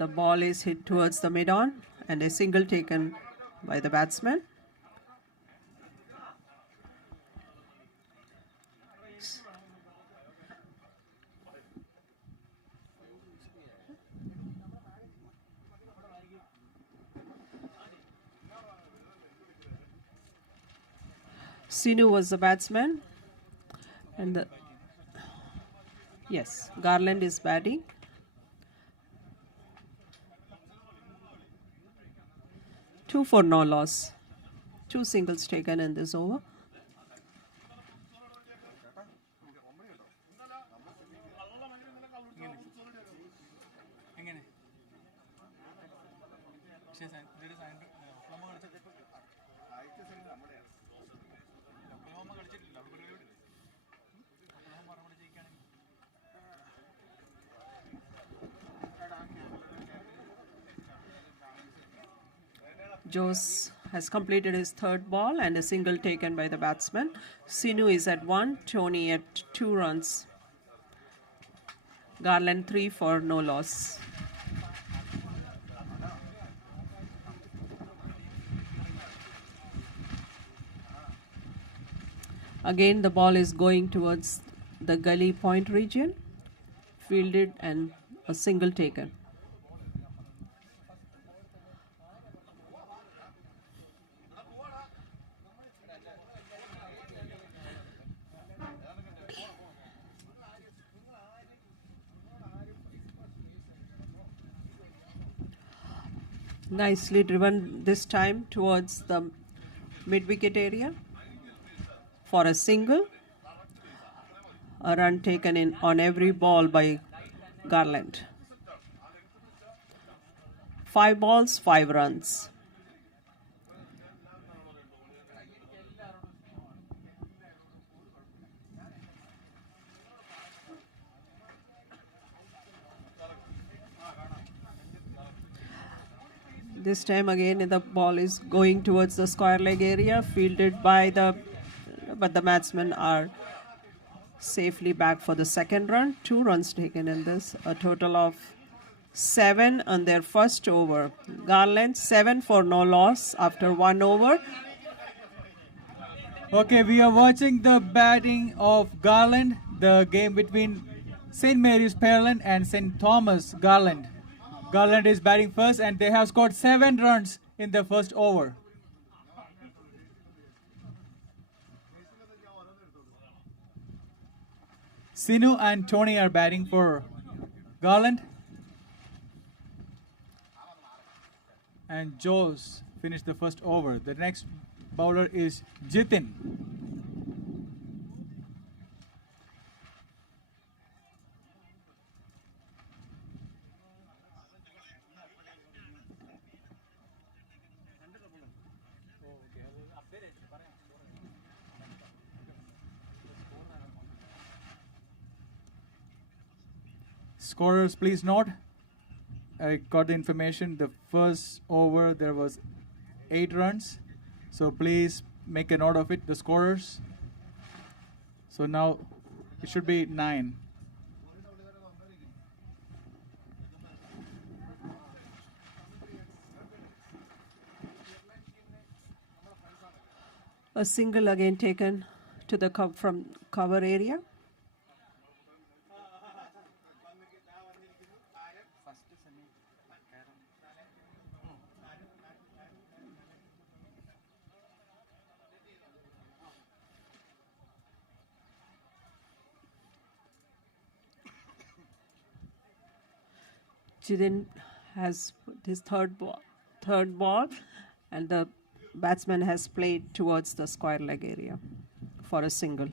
The ball is hit towards the mid-on and a single taken by the batsman. Sinu was the batsman, and yes, Garland is batting. Two for no loss. Two singles taken in this over. Jose has completed his third ball and a single taken by the batsman. Sinu is at 1, Tony at 2 runs. Garland 3 for no loss. Again, the ball is going towards the gully point region. Fielded and a single taken. Nicely driven this time towards the mid-wicket area for a single. A run taken in on every ball by Garland. 5 balls, 5 runs. This time again the ball is going towards the square leg area, fielded by but the batsmen are safely back for the second run. 2 runs taken in this, a total of 7 on their first over. Garland 7 for no loss after 1 over. Okay, we are watching the batting of Garland, the game between St. Mary's Pearland and St. Thomas Garland. Garland is batting first and they have scored 7 runs in the first over. Sinu and Tony are batting for Garland. And Jose finished the first over. The next bowler is Jitin. Scorers, please note. I got the information. The first over there was 8 runs. So please make a note of it, the scorers. So now it should be 9. A single again taken to the from cover area. Jitin has his third ball, and the batsman has played towards the square leg area for a single.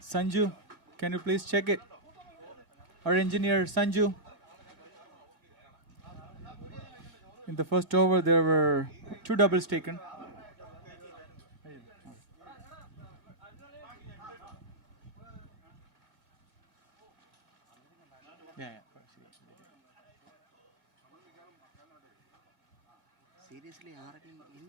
Sanju, can you please check it? Our engineer, Sanju. In the first over, there were 2 doubles taken. Seriously, RL in?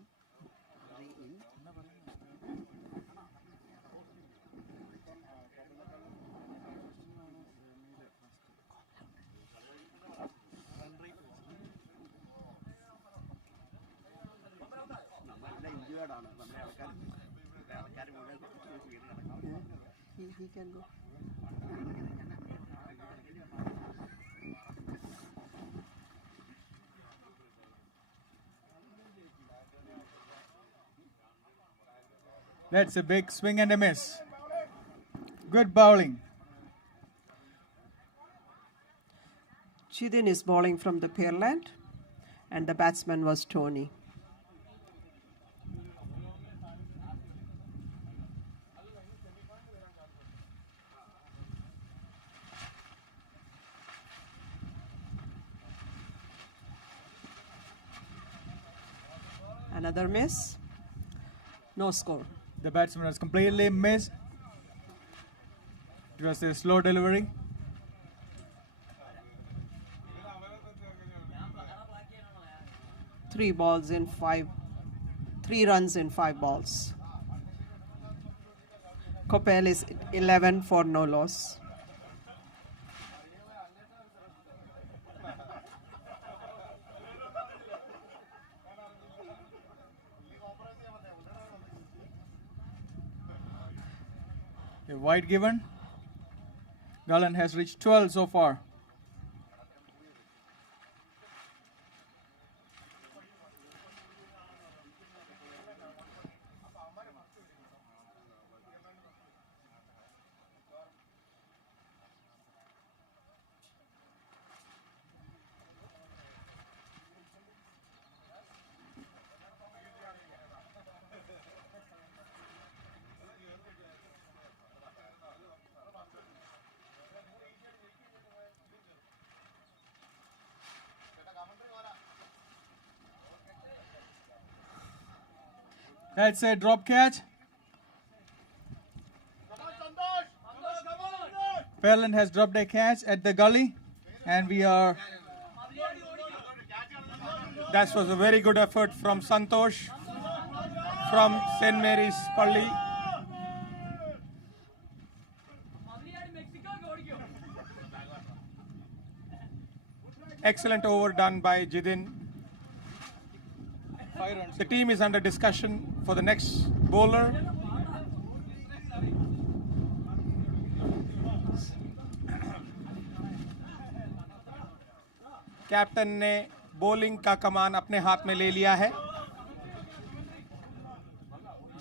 He can go. That's a big swing and a miss. Good bowling. Jidin is bowling from the Pearland, and the batsman was Tony. Another miss. No score. The batsman has completely missed. It was a slow delivery. Three runs in 5 balls. Kopel is 11 for no loss. A wide given. Garland has reached 12 so far. That's a drop catch. Pearland has dropped a catch at the gully, and we are. That was a very good effort from Santosh from St. Mary's Palli. Excellent over done by Jidin. The team is under discussion for the next bowler. Captain ने bowling का कमान अपने हाथ में ले लिया है.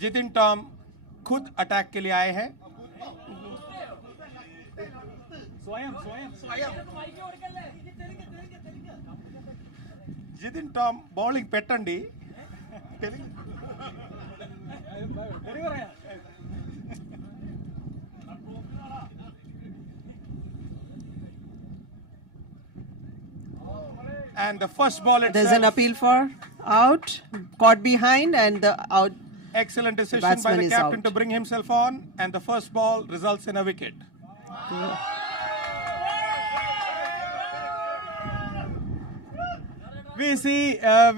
Jitin Tom खुद attack के लिए आए हैं. जितिन टॉम बॉलिंग పెట్టండి. And the first ball itself. There's an appeal for out, caught behind, and the out. Excellent decision by the captain to bring himself on, and the first ball results in a wicket. Okay. We see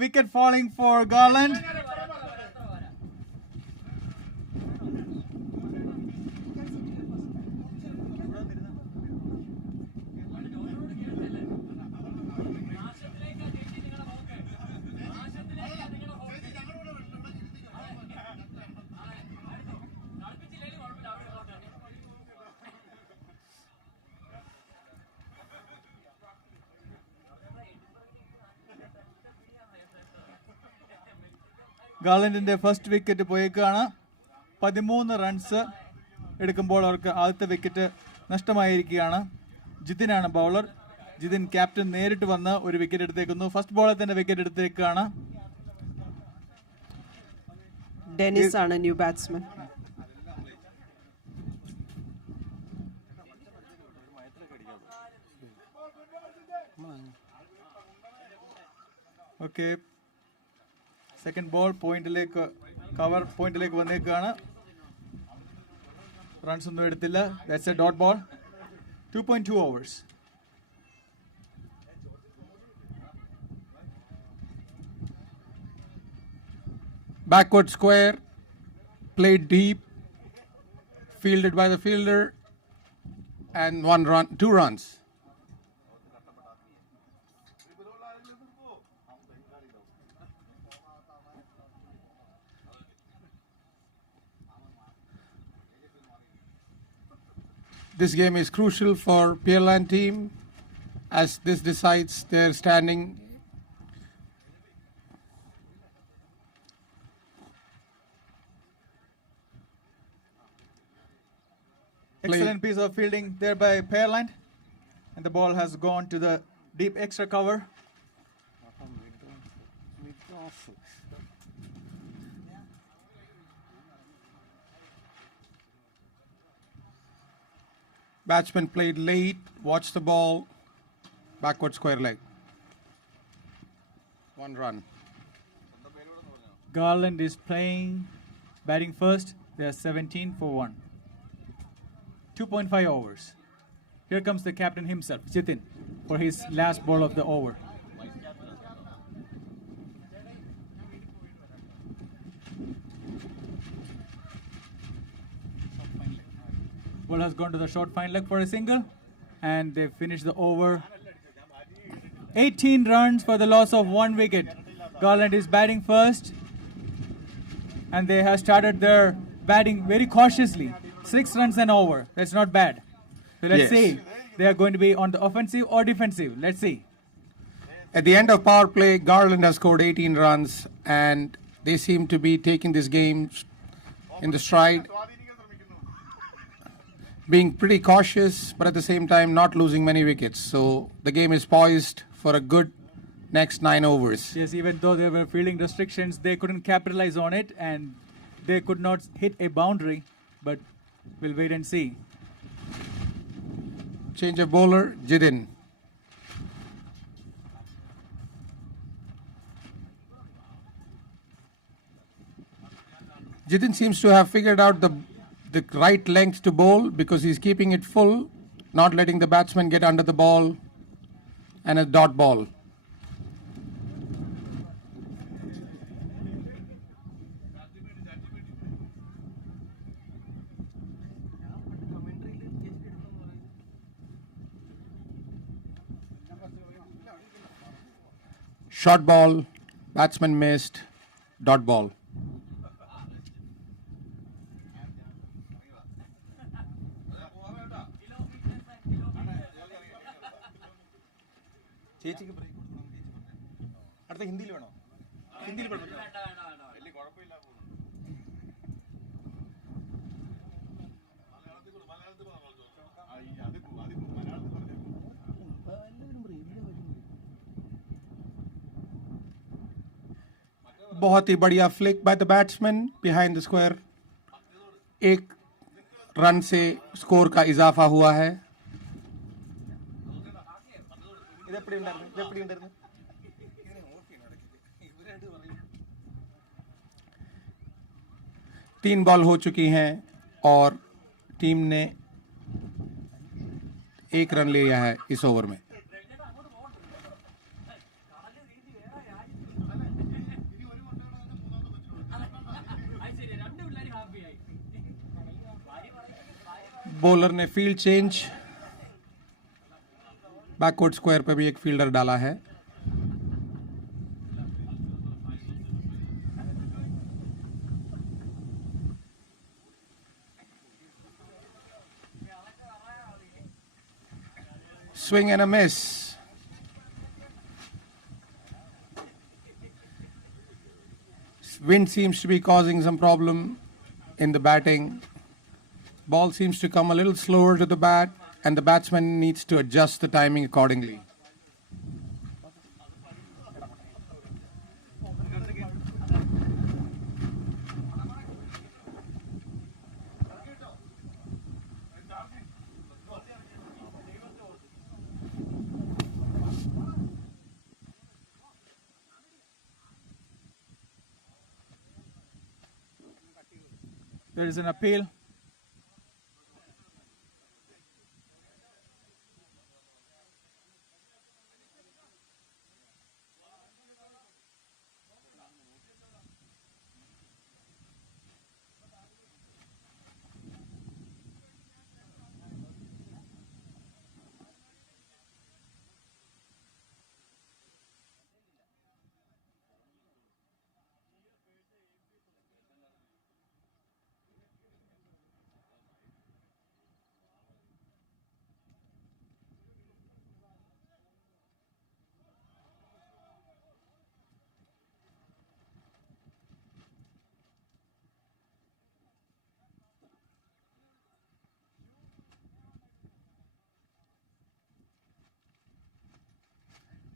wicket falling for Garland. ഗാർലൻഡിന്റെ first wicket പോയേക്കാണ്. 13 runs എടുക്കുമ്പോൾ അവർക്ക് ആദ്യത്തെ wicket നഷ്ടമായിരിക്കുകയാണ്. ജിതിനാണ് bowler. Jithin captain നേരിട്ട് വന്ന് ഒരു വിക്കറ്റ് എടുത്തേക്കുന്നു. ഫസ്റ്റ് ബോളിൽ തന്നെ വിക്കറ്റ് എടുത്തേക്കാണ്. ഡെനിസ് ആണ് new batsman. Okay, second ball പോയിന്റിലേക്ക് കവർ പോയിന്റിലേക്ക് വന്നേക്കാണ്. റൺസ് ഒന്നും എടുത്തില്ല. That's a dot ball. 2.2 overs. Backward square, played deep, fielded by the fielder, and 2 runs. This game is crucial for Pearland team as this decides their standing. Excellent piece of fielding there by Pearland. And the ball has gone to the deep extra cover. Batsman played late, watched the ball, backward square leg. 1 run. Garland is batting first. They are 17 for 1. 2.5 overs. Here comes the captain himself, Jitin, for his last ball of the over. Ball has gone to the short fine leg for a single, and they finish the over. 18 runs for the loss of 1 wicket. Garland is batting first, and they have started their batting very cautiously. 6 runs and over. That's not bad. So let's see. They are going to be on the offensive or defensive. Let's see. At the end of power play, Garland has scored 18 runs, and they seem to be taking this game in the stride, being pretty cautious, but at the same time not losing many wickets. So the game is poised for a good next 9 overs. Yes, even though there were fielding restrictions, they couldn't capitalize on it, and they could not hit a boundary, but we'll wait and see. Change of bowler, Jidin. Jidin seems to have figured out the right length to bowl because he's keeping it full, not letting the batsman get under the ball, and a dot ball. Short ball, batsman missed, dot ball. बहुत ही बढ़िया flick by the batsman behind the square. 1 run से score का इजाफा हुआ है. तीन ball हो चुकी हैं और टीम ने 1 रन लिया है इस ओवर में. बॉलर ने फील्ड चेंज, बैकवर्ड स्क्वायर पे भी एक फील्डर डाला है. Swing and a miss. Wind seems to be causing some problem in the batting. Ball seems to come a little slower to the bat, and the batsman needs to adjust the timing accordingly. There is an appeal.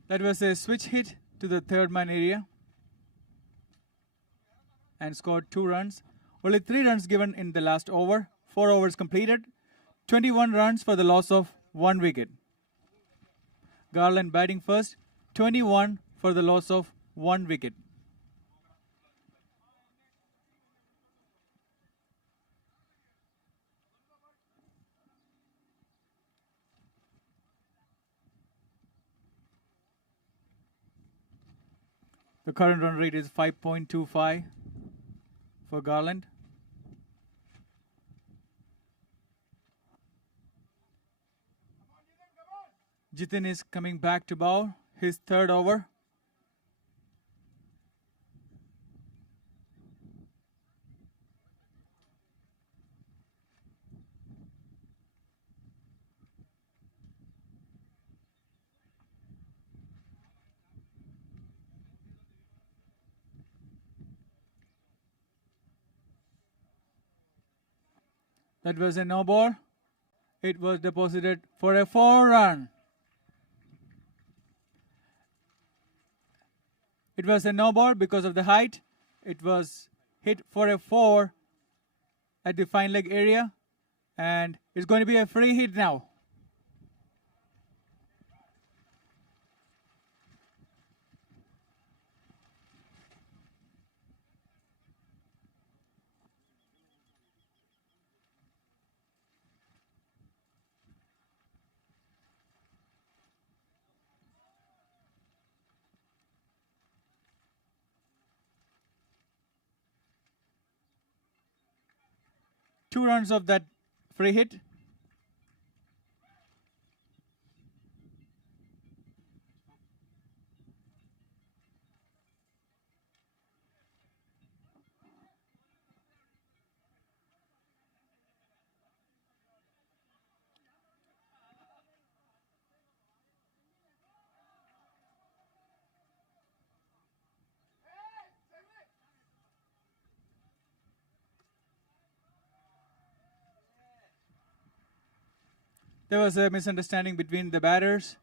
That was a switch hit to the third man area and scored 2 runs. Only 3 runs given in the last over. 4 overs completed. 21 runs for the loss of 1 wicket. Garland batting first. 21 for the loss of 1 wicket. The current run rate is 5.25 for Garland. Jitin is coming back to bowl his 3rd over. That was a no ball. It was deposited for a 4 run. It was a no ball because of the height. It was hit for a 4 at the fine leg area. And it's going to be a free hit now. Two runs of that free hit. There was a misunderstanding between the batters.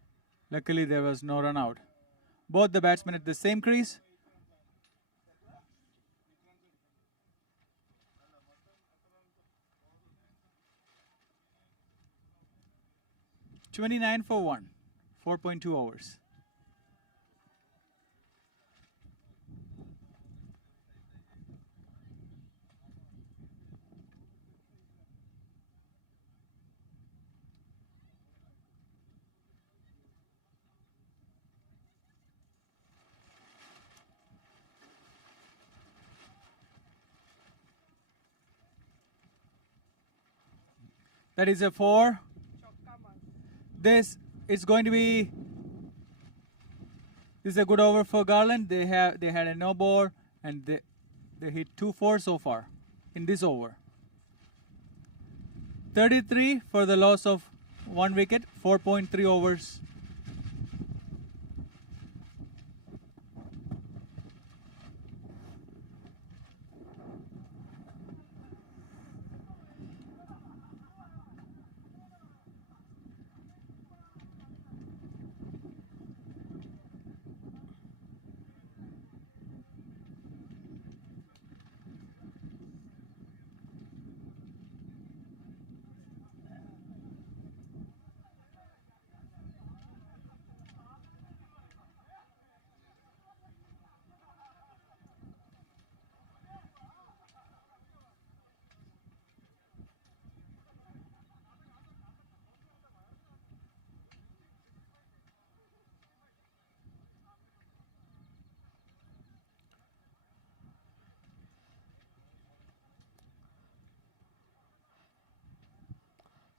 Luckily, there was no run out. Both the batsmen at the same crease. "29 for 1, 4.2 overs. That is a 4. This is going to be. This is a good over for Garland. They had a no ball and they hit 2-4 so far in this over. 33 for the loss of 1 wicket. 4.3 overs.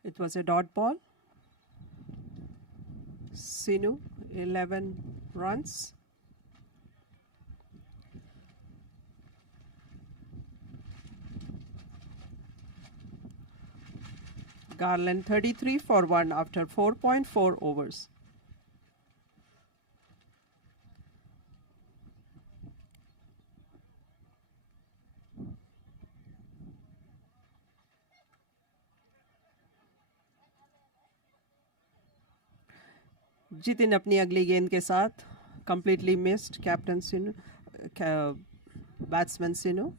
It was a dot ball. Sinu, 11 runs. Garland, 33 for 1 after 4.4 overs. Jitin अपनी अगली गेंद के साथ completely missed captain Sinu, batsman Sinu.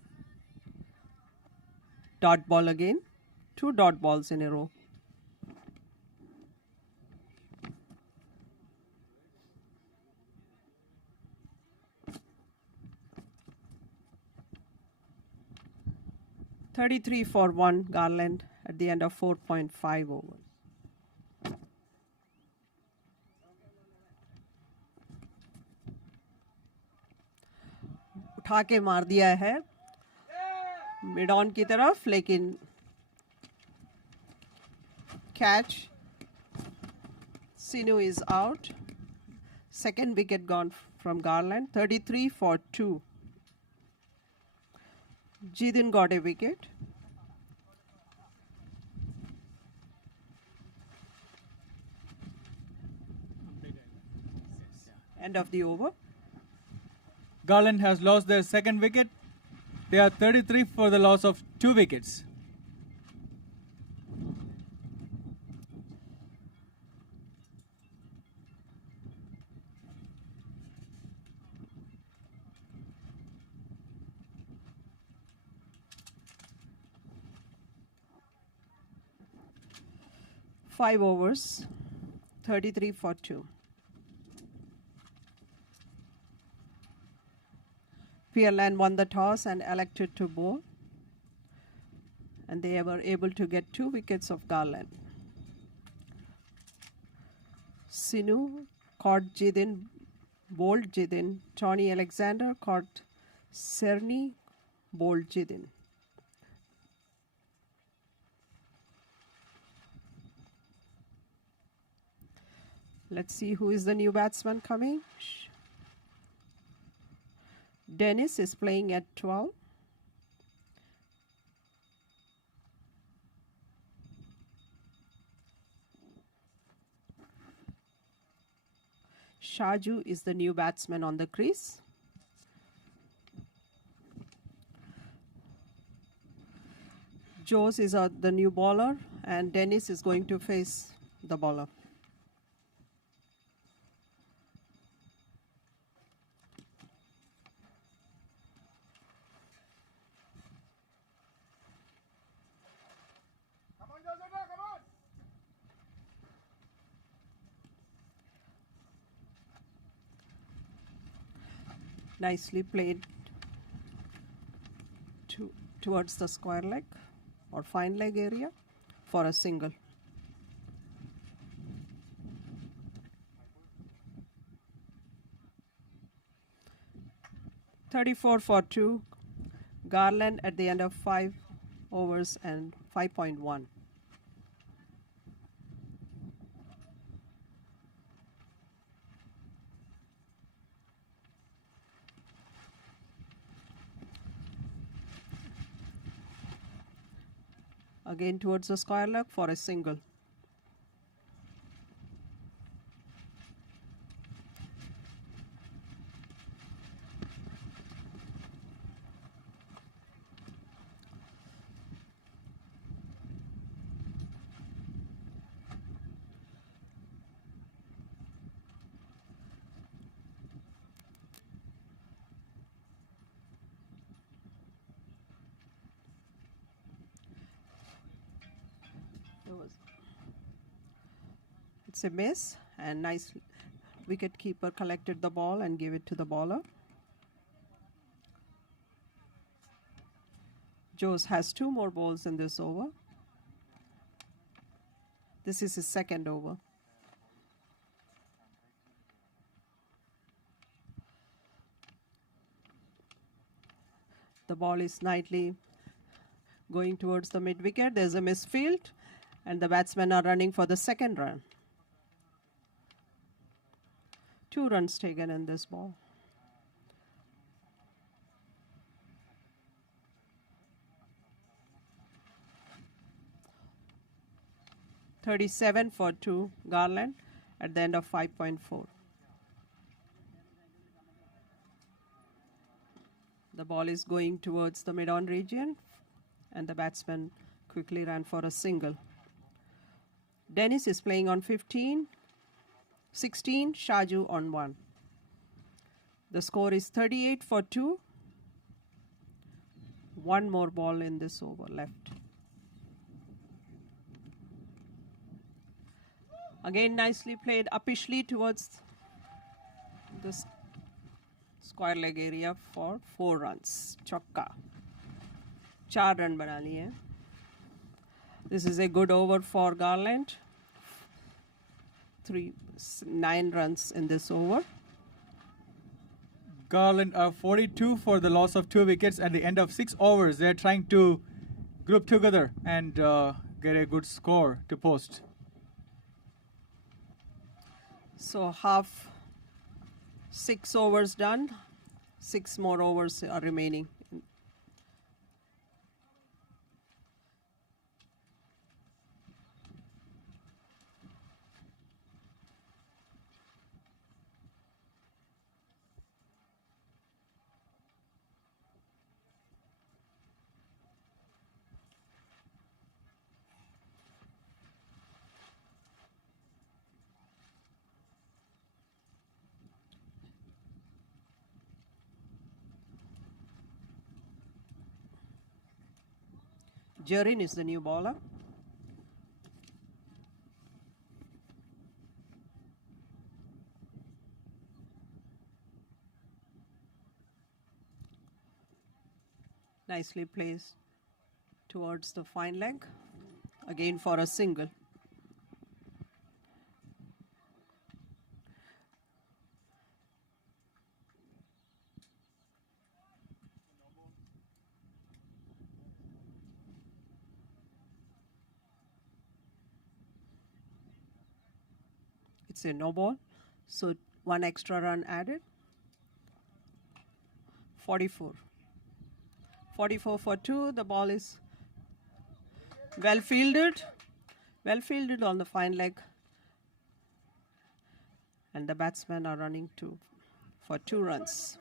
Dot ball again. 2 dot balls in a row. (33 for 1) Garland at the end of 4.5 overs. उठा के मार दिया है मिड ऑन की तरफ, लेकिन catch. Sinu is out. Second wicket gone from Garland. 33 for 2. Jidin got a wicket. End of the over. Garland has lost their second wicket. They are 33 for the loss of 2 wickets. Five overs, 33 for 2. Pearland won the toss and elected to bowl, and they were able to get 2 wickets of Garland. Sinu caught Jidin, bowled Jidin. Tony Alexander caught Cerny, bowled Jidin. Let's see who is the new batsman coming. Dennis is playing at 12. Shaju is the new batsman on the crease. Jose is the new bowler, and Dennis is going to face the bowler. Nicely played towards the square leg or fine leg area for a single. (34 for 2). Garland at the end of 5 overs and 5.1. Again towards the square leg for a single. It's a miss, and nice wicket keeper collected the ball and gave it to the bowler. Jose has 2 more balls in this over. This is his second over. The ball is nicely going towards the mid wicket. There's a misfield, and the batsmen are running for the second run. 2 runs taken in this ball. (37 for 2) Garland at the end of 5.4. The ball is going towards the mid-on region, and the batsman quickly ran for a single. Dennis is playing on 15. 16, Shaju on 1. The score is 38 for 2. One more ball in this over left. Again, nicely played uppishly towards this square leg area for 4 runs. Chokka. 4 run bana liye. This is a good over for Garland. 9 runs in this over. Garland are 42 for the loss of 2 wickets at the end of 6 overs. They're trying to group together and get a good score to post. So half 6 overs done. 6 more overs are remaining. Jarin is the new bowler. Nicely placed towards the fine leg. Again for a single. It's a no ball, so 1 extra run added. 44. 44 for 2. The ball is well fielded. Well fielded on the fine leg. And the batsmen are running for 2 runs.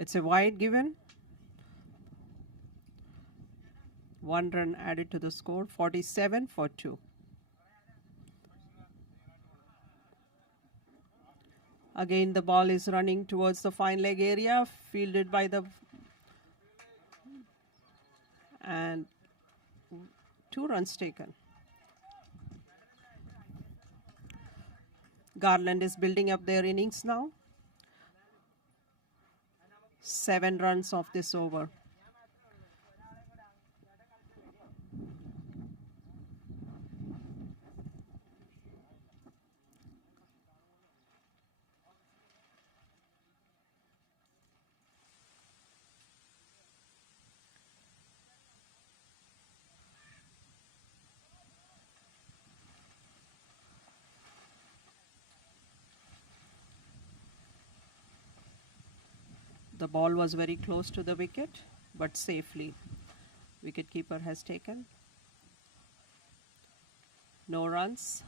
It's a wide given. 1 run added to the score. 47 for 2. Again, the ball is running towards the fine leg area, fielded by the... And 2 runs taken. Garland is building up their innings now. 7 runs off this over. The ball was very close to the wicket, but safely. Wicketkeeper has taken. No runs.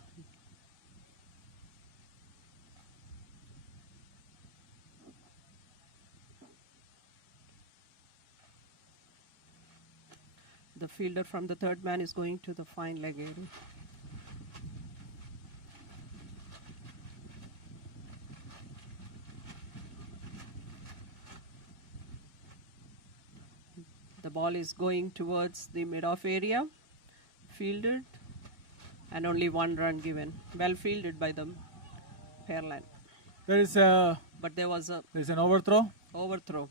The fielder from the third man is going to the fine leg area. The ball is going towards the mid-off area, fielded, and only 1 run given. Well fielded by the Pearland. There's an overthrow. Overthrow.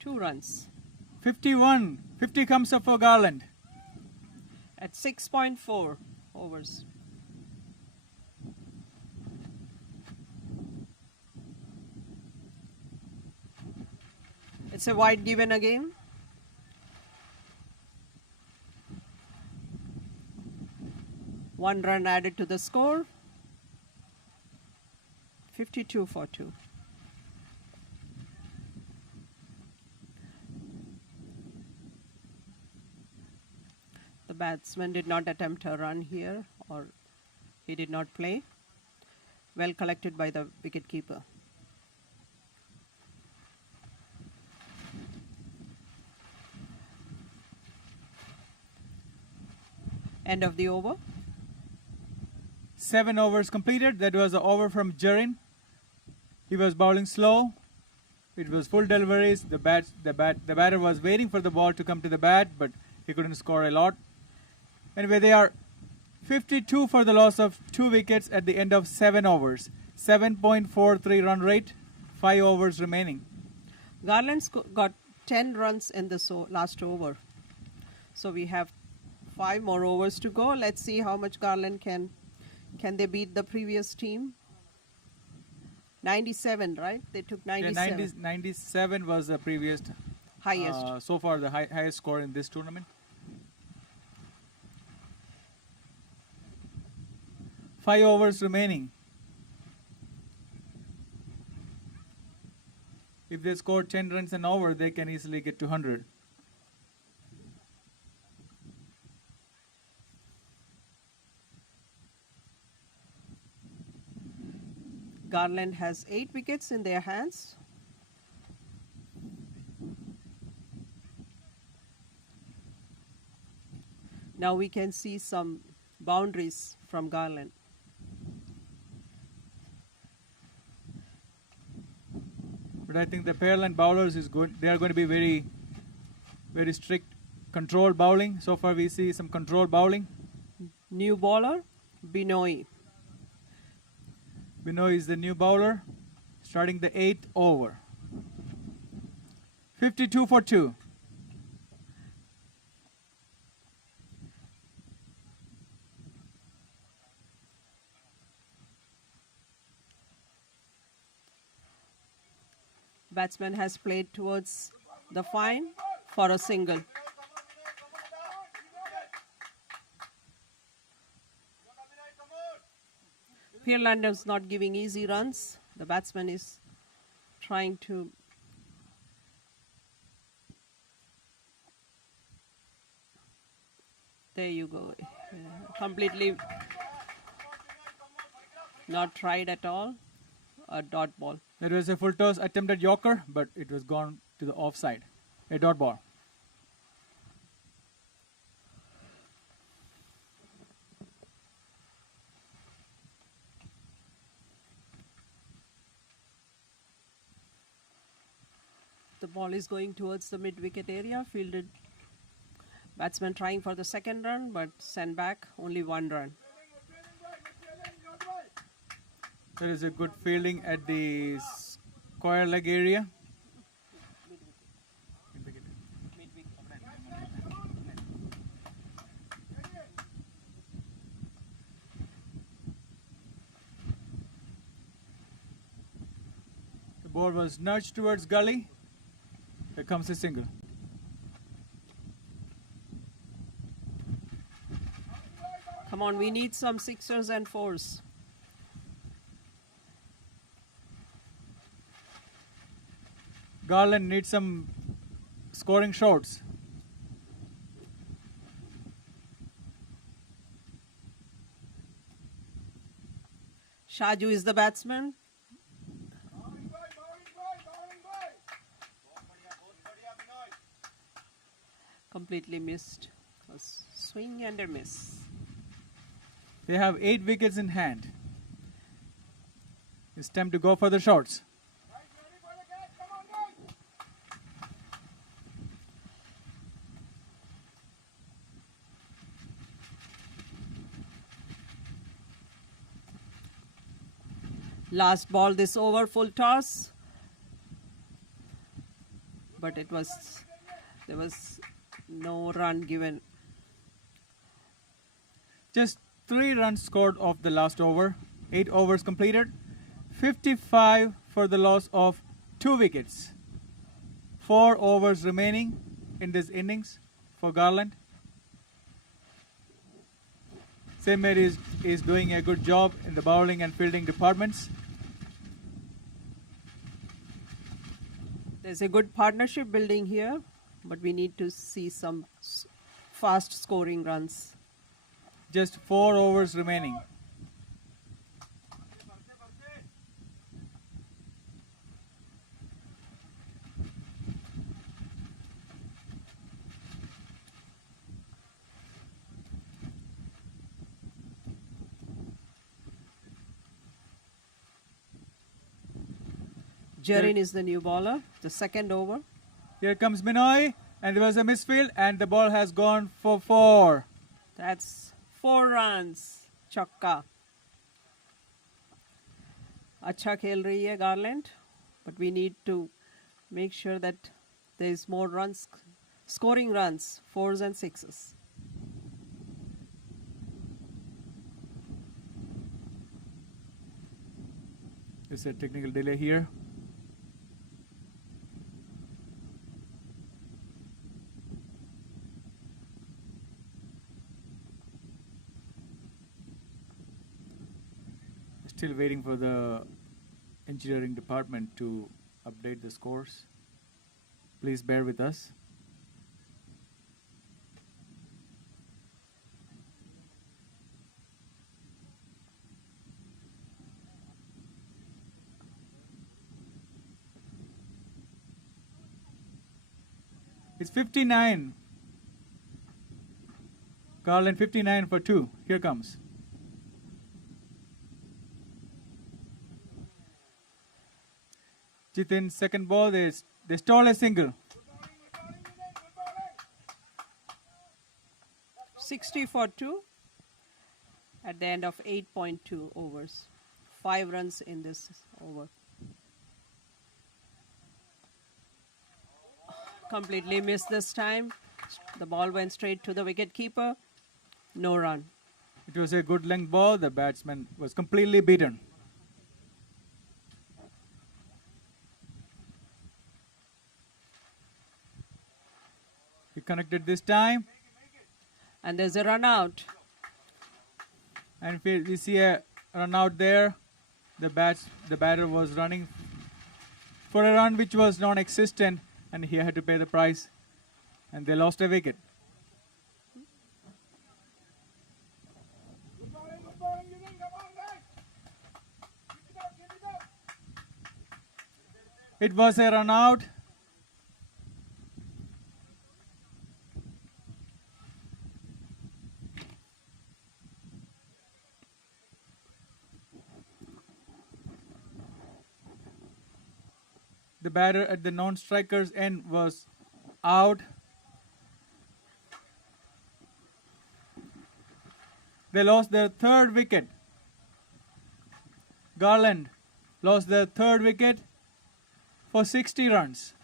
2 runs. 51. 50 comes up for Garland. At 6.4 overs. It's a wide given again. One run added to the score. 52 for 2. The batsman did not attempt a run here, or he did not play. Well collected by the wicketkeeper. End of the over. 7 overs completed. That was the over from Jarin. He was bowling slow. It was full deliveries. The batter was waiting for the ball to come to the bat, but he couldn't score a lot. Anyway, they are 52 for the loss of 2 wickets at the end of 7 overs. 7.43 run rate, 5 overs remaining. Garland got 10 runs in the last over. So we have 5 more overs to go. Let's see how much Garland can they beat the previous team. 97, right? They took 97. Yeah, 97 was the previous Highest. so far the highest score in this tournament. 5 overs remaining. If they score 10 runs an over, they can easily get to 100. Garland has 8 wickets in their hands. Now we can see some boundaries from Garland. But I think the Pearland bowlers they are going to be very, very strict control bowling. So far we see some control bowling. New bowler, Binoy. Binoy is the new bowler, starting the 8th over. 52 for 2. Batsman has played towards the fine for a single. Pearland is not giving easy runs. The batsman is trying to there you go. Completely not tried at all. A dot ball. There was a full toss attempted Yorker, but it was gone to the offside. A dot ball. The ball is going towards the mid-wicket area. Fielded. Batsman trying for the second run, but sent back only 1 run. There is a good fielding at the square leg area. The ball was nudged towards gully. Here comes a single. Come on, we need some 6ers and 4s. Garland needs some scoring shots. Shaju is the batsman. Completely missed. A swing and a miss. They have 8 wickets in hand. It's time to go for the shots. Last ball this over, full toss. But there was no run given. Just 3 runs scored off the last over. 8 overs completed. 55 for the loss of 2 wickets. 4 overs remaining in this innings for Garland. Semir is doing a good job in the bowling and fielding departments. There's a good partnership building here, but we need to see some fast scoring runs. Just 4 overs remaining. Jarin is the new bowler, the second over. Here comes Binoy, and there was a misfield, and the ball has gone for 4. That's 4 runs. Chakka. Acha khel rahi hai Garland, but we need to make sure that there is more runs, scoring runs, 4s and 6s. There's a technical delay here. Still waiting for the engineering department to update the scores. Please bear with us. It's 59. Garland 59 for 2. Here comes. Jitin, second ball, they stole a single. 60 for 2 at the end of 8.2 overs. 5 runs in this over. Completely missed this time. The ball went straight to the wicket keeper. No run. It was a good length ball. The batsman was completely beaten. He connected this time. And there's a run out. And we see a run out there. The batter was running for a run which was non-existent, and he had to pay the price. And they lost a wicket. It was a run out. The batter at the non-striker's end was out. They lost their 3rd wicket. Garland lost their 3rd wicket for 60 runs.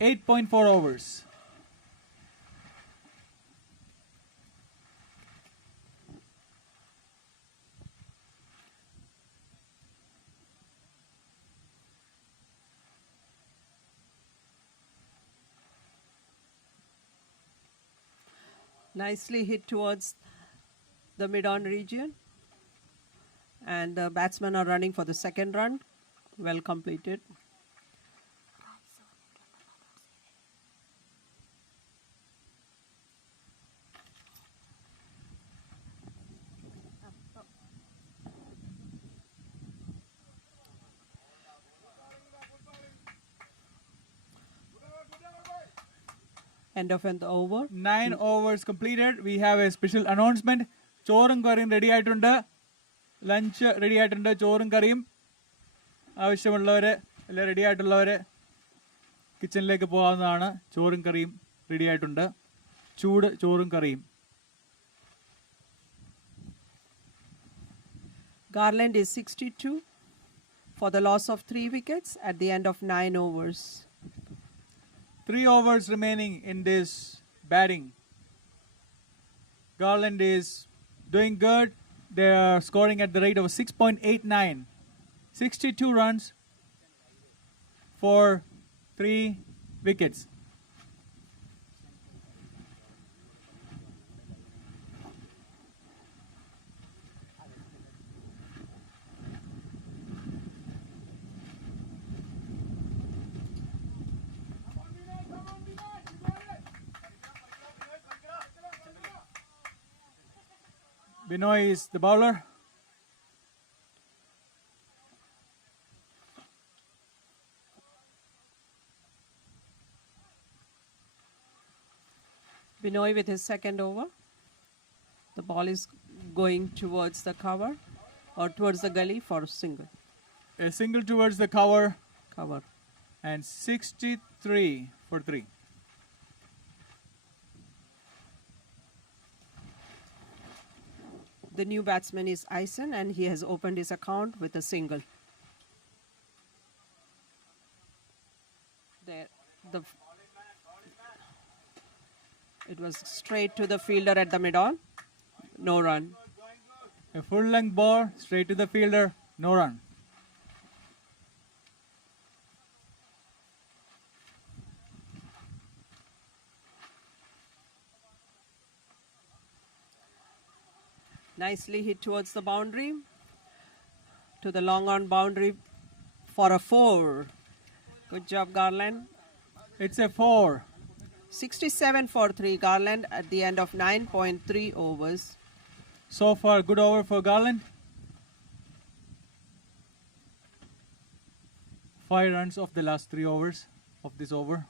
8.4 overs. Nicely hit towards the mid-on region. And the batsmen are running for the 2nd run. Well completed. End of an over. 9 overs completed. We have a special announcement. Chorum Karim ready ആയിട്ടുണ്ട്. Lunch ready ആയിട്ടുണ്ട്. ചോറും കറിയും ആവശ്യമുള്ളവർ എല്ലാം ready ആയിട്ടുള്ളവർ കിച്ചണിലേക്ക് പോകാവുന്നതാണ്. ചോറും കറിയും റെഡി ആയിട്ടുണ്ട്. ചൂട് ചോറും കറിയും. Garland is 62 for the loss of 3 wickets at the end of 9 overs. 3 overs remaining in this batting. Garland is doing good. They are scoring at the rate of 6.89. 62 runs for 3 wickets. Binoy is the bowler. Binoy with his second over. The ball is going towards the cover or towards the gully for single. A single towards the cover. Cover. And 63 for 3. The new batsman is Eisen, and he has opened his account with a single. There, it was straight to the fielder at the mid-on. No run. A full-length ball straight to the fielder. No run. Nicely hit towards the boundary. To the long on boundary for a 4. Good job, Garland. It's a 4. 67 for 3, Garland at the end of 9.3 overs. So far, good over for Garland. 5 runs of the last 3 overs of this over.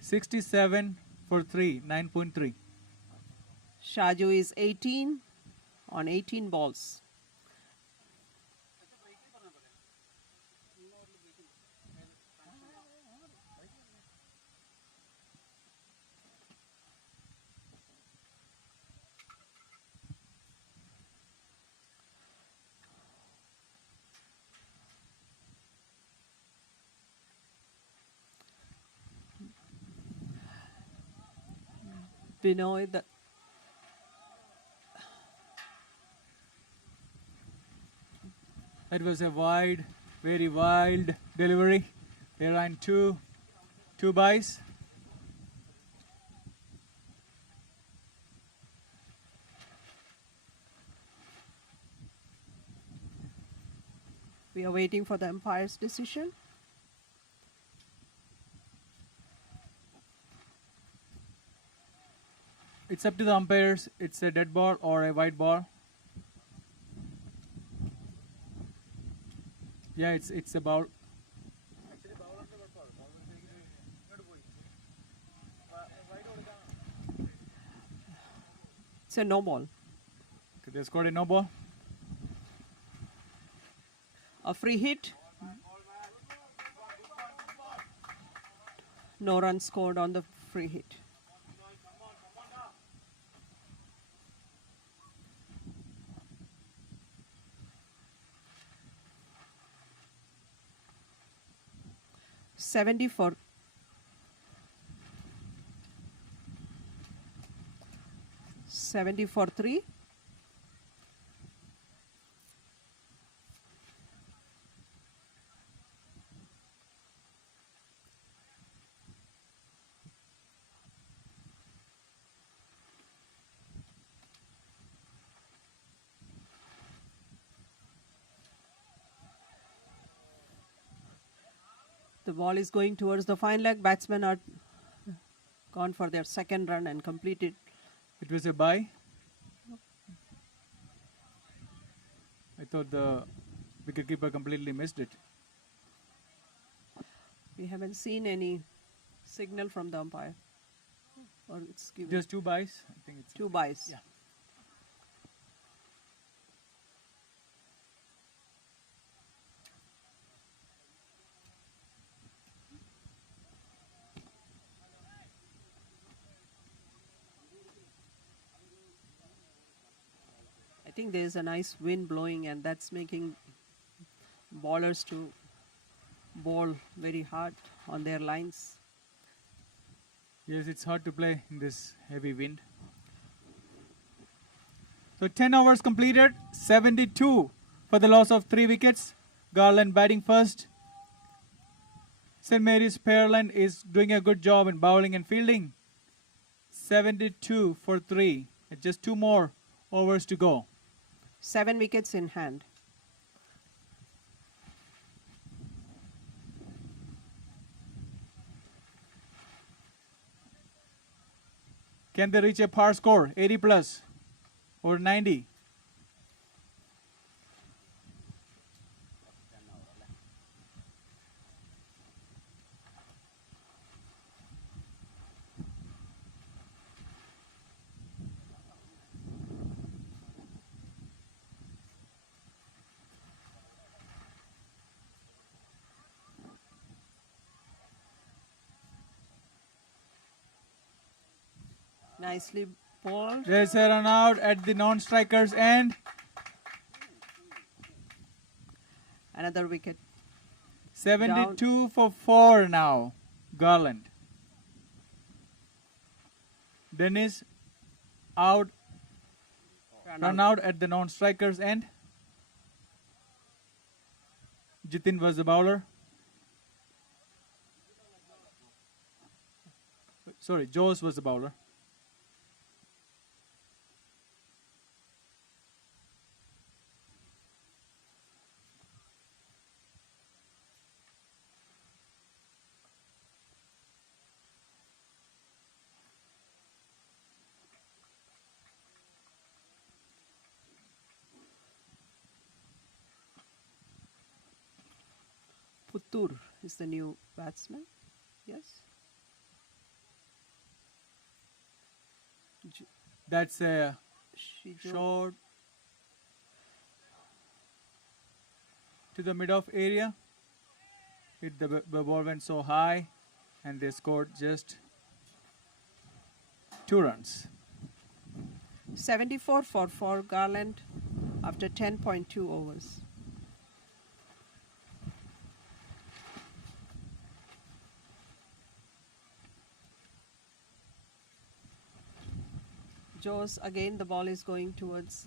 67 for 3, 9.3. Shaju is 18 on 18 balls. Binoy, That was a wide, very wild delivery. They ran two byes. we are waiting for the umpire's decision. It's up to the umpires. It's a dead ball or a white ball. Yeah, it's a ball. It's a no ball. Okay, they scored a no ball. A free hit. No run scored on the free hit. $74. 70-3. The ball is going towards the fine leg. Batsmen are gone for their second run and completed. It was a bye. I thought the wicketkeeper completely missed it. We haven't seen any signal from the umpire. Or it's given Just 2 byes. I think it's 2 byes. Yeah. I think there is a nice wind blowing, and that's making bowlers to bowl very hard on their lines. Yes, it's hard to play in this heavy wind. So 10 overs completed, 72 for the loss of 3 wickets. Garland batting first. St. Mary's Pearland is doing a good job in bowling and fielding. 72 for 3. Just 2 more overs to go. 7 wickets in hand. Can they reach a par score, 80 plus or 90? Nicely bowled. There's a run out at the non-striker's end. Another wicket. 72 for 4 now, Garland. Dennis out, run out at the non-striker's end. Jitin was the bowler. Sorry, Jose was the bowler. Puttur is the new batsman. Yes. That's a Shijo. short to the mid-off area. The ball went so high and they scored just 2 runs. 74 for Garland after 10.2 overs. Jose, again the ball is going towards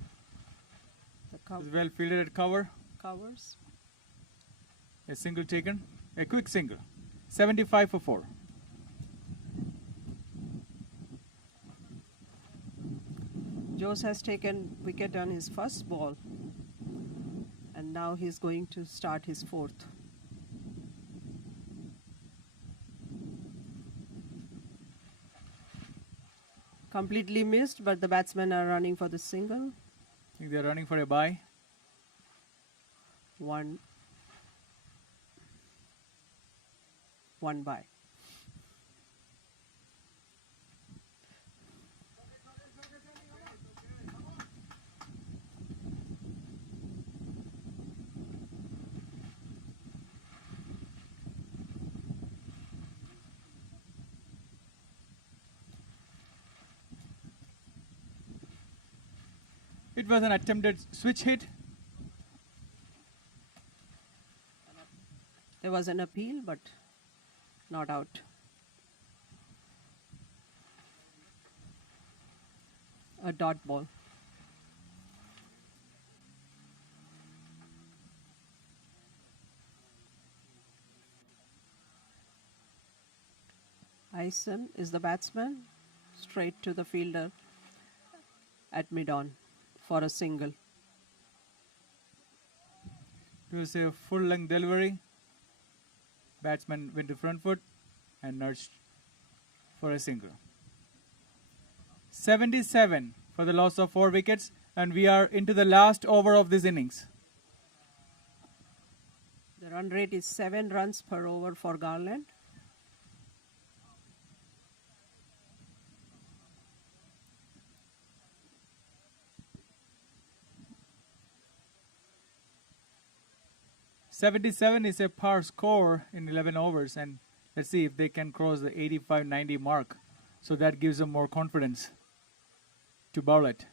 the It's well fielded at cover. covers. A single taken. A quick single. 75 for 4. Jose has taken wicket on his first ball and now he's going to start his fourth. Completely missed, but the batsmen are running for the single. I think they're running for a bye. One by. It was an attempted switch hit. There was an appeal, but not out. A dot ball. Ison is the batsman, straight to the fielder at mid-on for a single. It was a full-length delivery. Batsman went to front foot and nudged for a single. 77 for the loss of 4 wickets, and we are into the last over of this innings. The run rate is 7 runs per over for Garland. .77 is a par score in 11 overs, and let's see if they can cross the 85-90 mark. So that gives them more confidence to bowl it.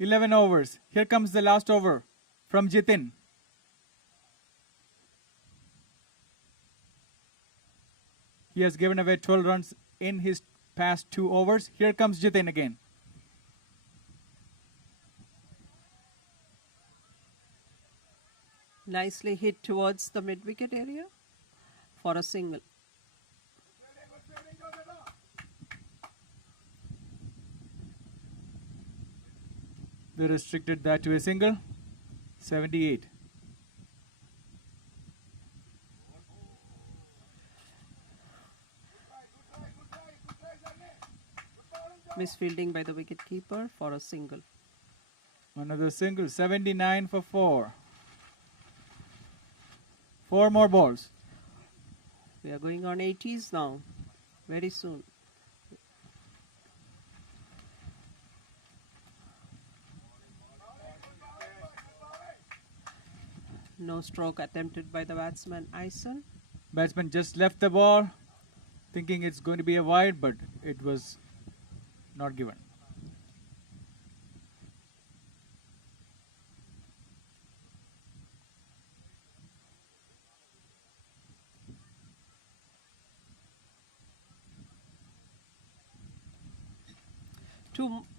.11 overs. Here comes the last over from Jitin. He has given away 12 runs in his past 2 overs. Here comes Jitin again. Nicely hit towards the mid-wicket area for a single. They restricted that to a single. 78. Misfielding by the wicketkeeper for a single. Another single, 79 for 4. 4 more balls. We are going on 80s now, very soon. No stroke attempted by the batsman Ison. Batsman just left the ball, thinking it's going to be a wide, but it was not given.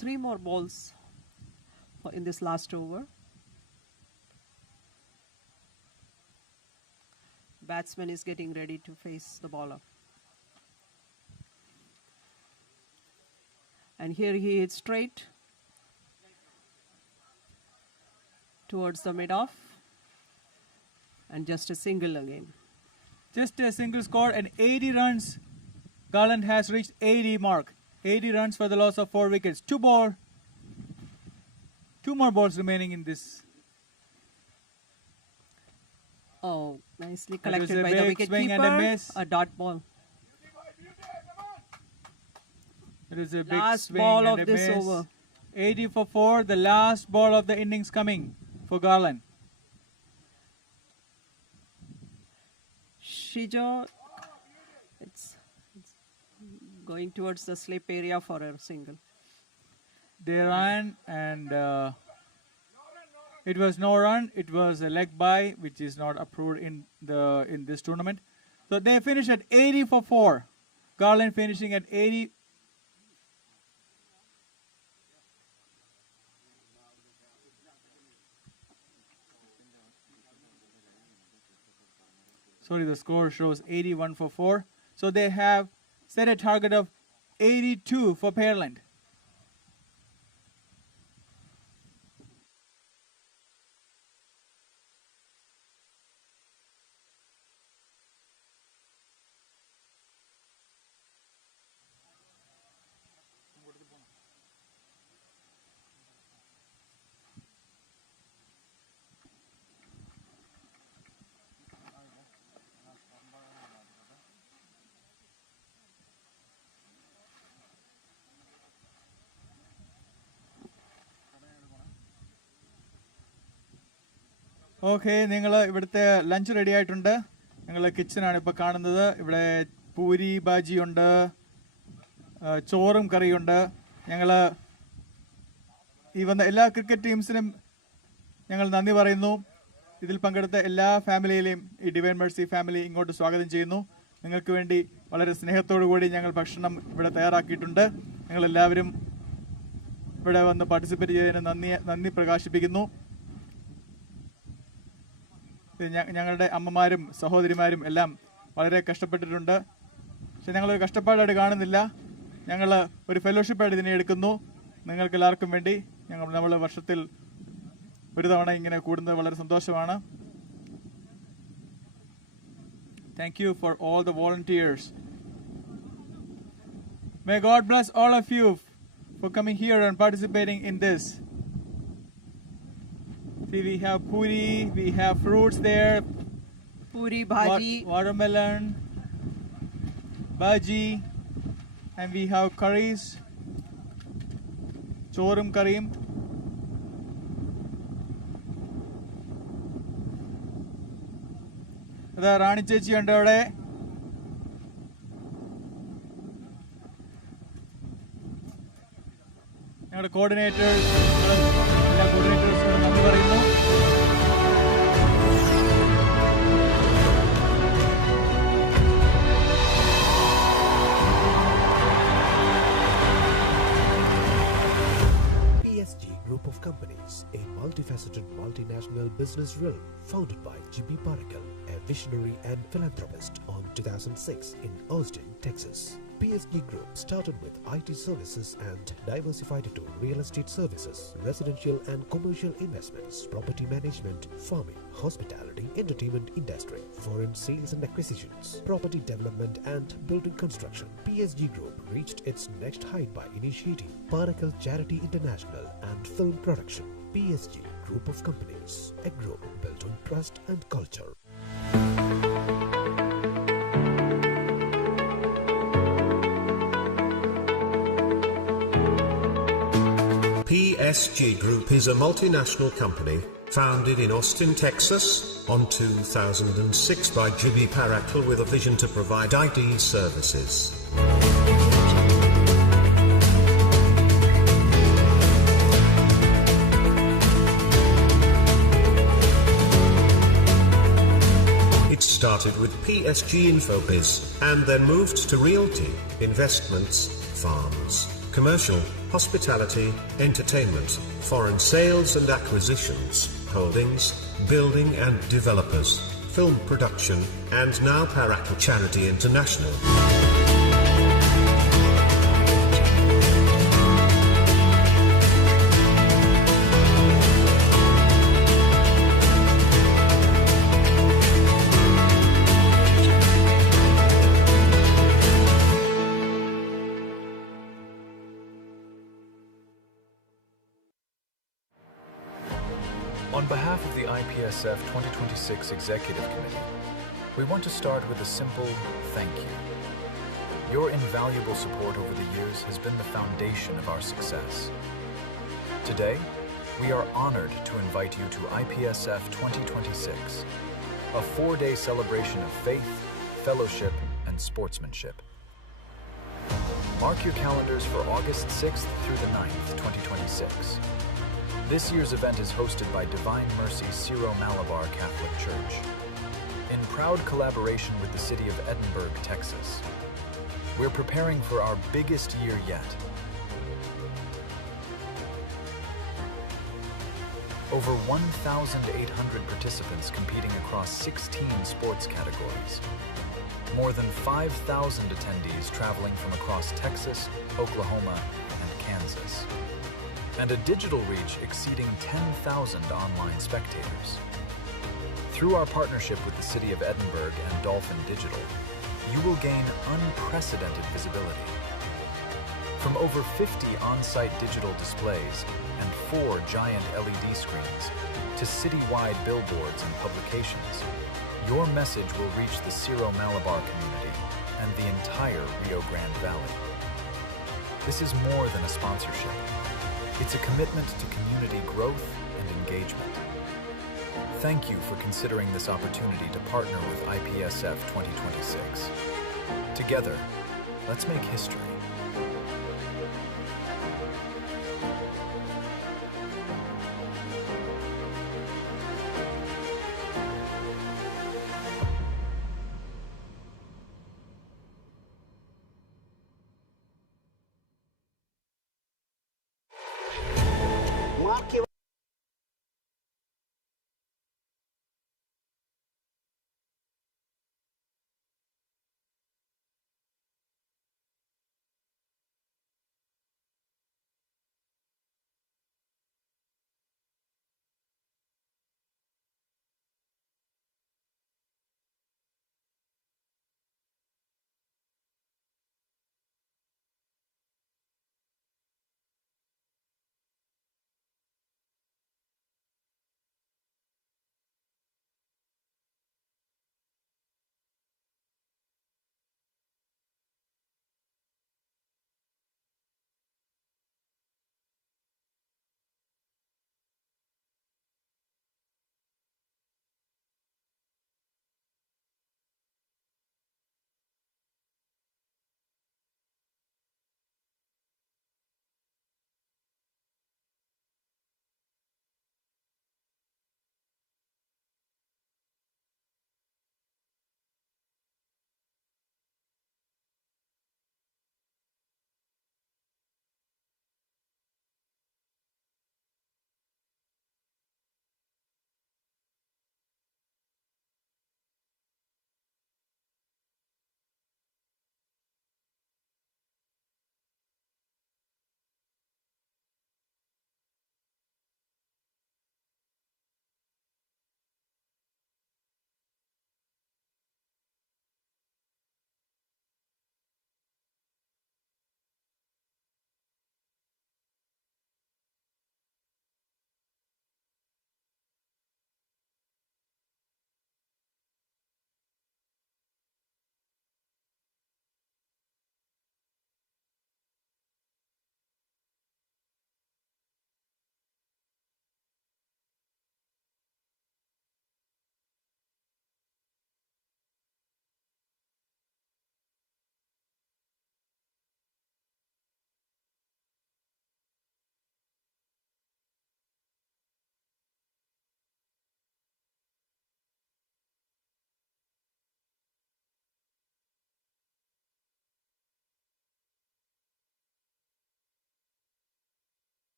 Three more balls in this last over. Batsman is getting ready to face the bowler. And here he hits straight towards the mid-off. And just a single again. Just a single score and 80 runs. Garland has reached 80 mark. 80 runs for the loss of 4 wickets. 2 more balls remaining in this. Oh, nicely That was collected a by the big swing and a wicketkeeper. miss. A dot ball. It is a big Last swing ball and of a this miss. over. 80 for 4. The last ball of the innings coming for Garland. Shijo, it's going towards the slip area for a single. They ran and it was no run. It was a leg by, which is not approved in this tournament. So they finished at 80 for 4. Garland finishing at 80. Sorry, the score shows 81 for 4. So they have set a target of 82 for Pearland. Okay, നിങ്ങൾ ഇവിടുത്തെ lunch ready ആയിട്ടുണ്ട്. ഞങ്ങൾ കിച്ചനാണ് ഇപ്പോൾ കാണുന്നത്. ഇവിടെ പൂരി ബാജിയുണ്ട്, ചോറും കറിയുണ്ട്. ഞങ്ങൾ ഈ വന്ന എല്ലാ ക്രിക്കറ്റ് ടീംസിനും ഞങ്ങൾ നന്ദി പറയുന്നു. ഇതിൽ പങ്കെടുത്ത എല്ലാ ഫാമിലിയിലെയും ഈ ഡിവൈൻ മെർസി ഫാമിലി ഇങ്ങോട്ട് സ്വാഗതം ചെയ്യുന്നു. നിങ്ങൾക്ക് വേണ്ടി വളരെ സ്നേഹത്തോടു കൂടി ഞങ്ങൾ ഭക്ഷണം ഇവിടെ തയ്യാറാക്കിയിട്ടുണ്ട്. ഞങ്ങളെല്ലാവരും ഇവിടെ വന്ന് പാർട്ടിസിപ്പേറ്റ് ചെയ്തതിന് നന്ദി പ്രകാശിപ്പിക്കുന്നു. ഞങ്ങളുടെ അമ്മമാരും സഹോദരിമാരും എല്ലാം വളരെ കഷ്ടപ്പെട്ടിട്ടുണ്ട്. പക്ഷെ ഞങ്ങളൊരു കഷ്ടപ്പാടായിട്ട് കാണുന്നില്ല. ഞങ്ങൾ ഒരു ഫെലോഷിപ്പായിട്ട് ഇതിനെ എടുക്കുന്നു. നിങ്ങൾക്ക് എല്ലാവർക്കും വേണ്ടി നമ്മൾ വർഷത്തിൽ ഒരു തവണ ഇങ്ങനെ കൂടുന്നത് വളരെ സന്തോഷമാണ്. Thank you for all the volunteers. May God bless all of you for coming here and participating in this. See, we have puri, we have fruits there. Puri, bhaji. Watermelon, bhaji, and we have curries. Chorum kareem. റാണി ചേച്ചി ഉണ്ട് അവിടെ. ഞങ്ങളുടെ coordinators, എല്ലാ കോർഡിനേറ്റേഴ്സിനും നന്ദി പറയുന്നു. PSG Group of Companies, a multifaceted multinational business realm founded by G.B. Parakal, a visionary and philanthropist, on 2006 in Austin, Texas. PSG Group started with IT services and diversified into real estate services, residential and commercial investments, property management, farming, hospitality, entertainment industry, foreign sales and acquisitions, property development and building construction. PSG Group reached its next height by initiating Parakkal Charity International and Film Production. PSG Group of Companies, a group built on trust and culture. PSG Group is a multinational company founded in Austin, Texas on 2006 by Jimmy Parakkal with a vision to provide IT services. It started with PSG Infobiz and then moved to realty, investments, farms, commercial, hospitality, entertainment, foreign sales and acquisitions, holdings, building and developers, film production, and now Parakkal Charity International. On behalf of the IPSF 2026 Executive Committee, we want to start with a simple thank you. Your invaluable support over the years has been the foundation of our success. Today, we are honored to invite you to IPSF 2026, a 4-day celebration of faith, fellowship, and sportsmanship. Mark your calendars for August 6th through the 9th, 2026. This year's event is hosted by Divine Mercy Syro-Malabar Catholic Church, in proud collaboration with the city of Edinburg, Texas. We're preparing for our biggest year yet. Over 1,800 participants competing across 16 sports categories. More than 5,000 attendees traveling from across Texas, Oklahoma, and Kansas. And a digital reach exceeding 10,000 online spectators. Through our partnership with the City of Edinburg and Dolphin Digital, you will gain unprecedented visibility. From over 50 on-site digital displays and 4 giant LED screens to citywide billboards and publications, your message will reach the Syro-Malabar community and the entire Rio Grande Valley. This is more than a sponsorship. It's a commitment to community growth and engagement. Thank you for considering this opportunity to partner with IPSF 2026. Together, let's make history.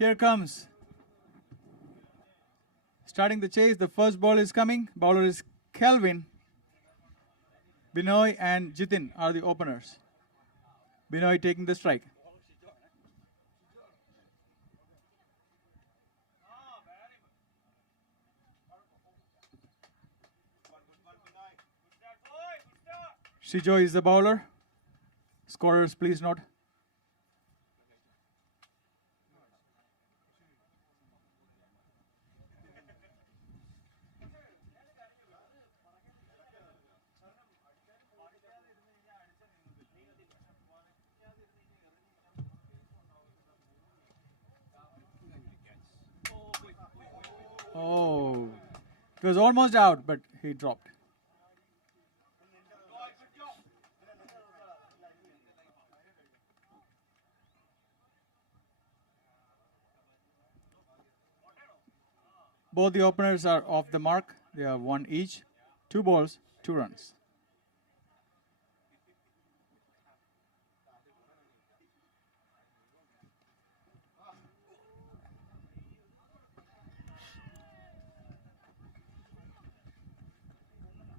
Here comes. Starting the chase, the first ball is coming. Bowler is Kelvin. Binoy and Jitin are the openers. Binoy taking the strike. Shijo is the bowler. Scorers, please note. Oh, it was almost out, but he dropped. Both the openers are off the mark. They are one each. 2 balls, 2 runs.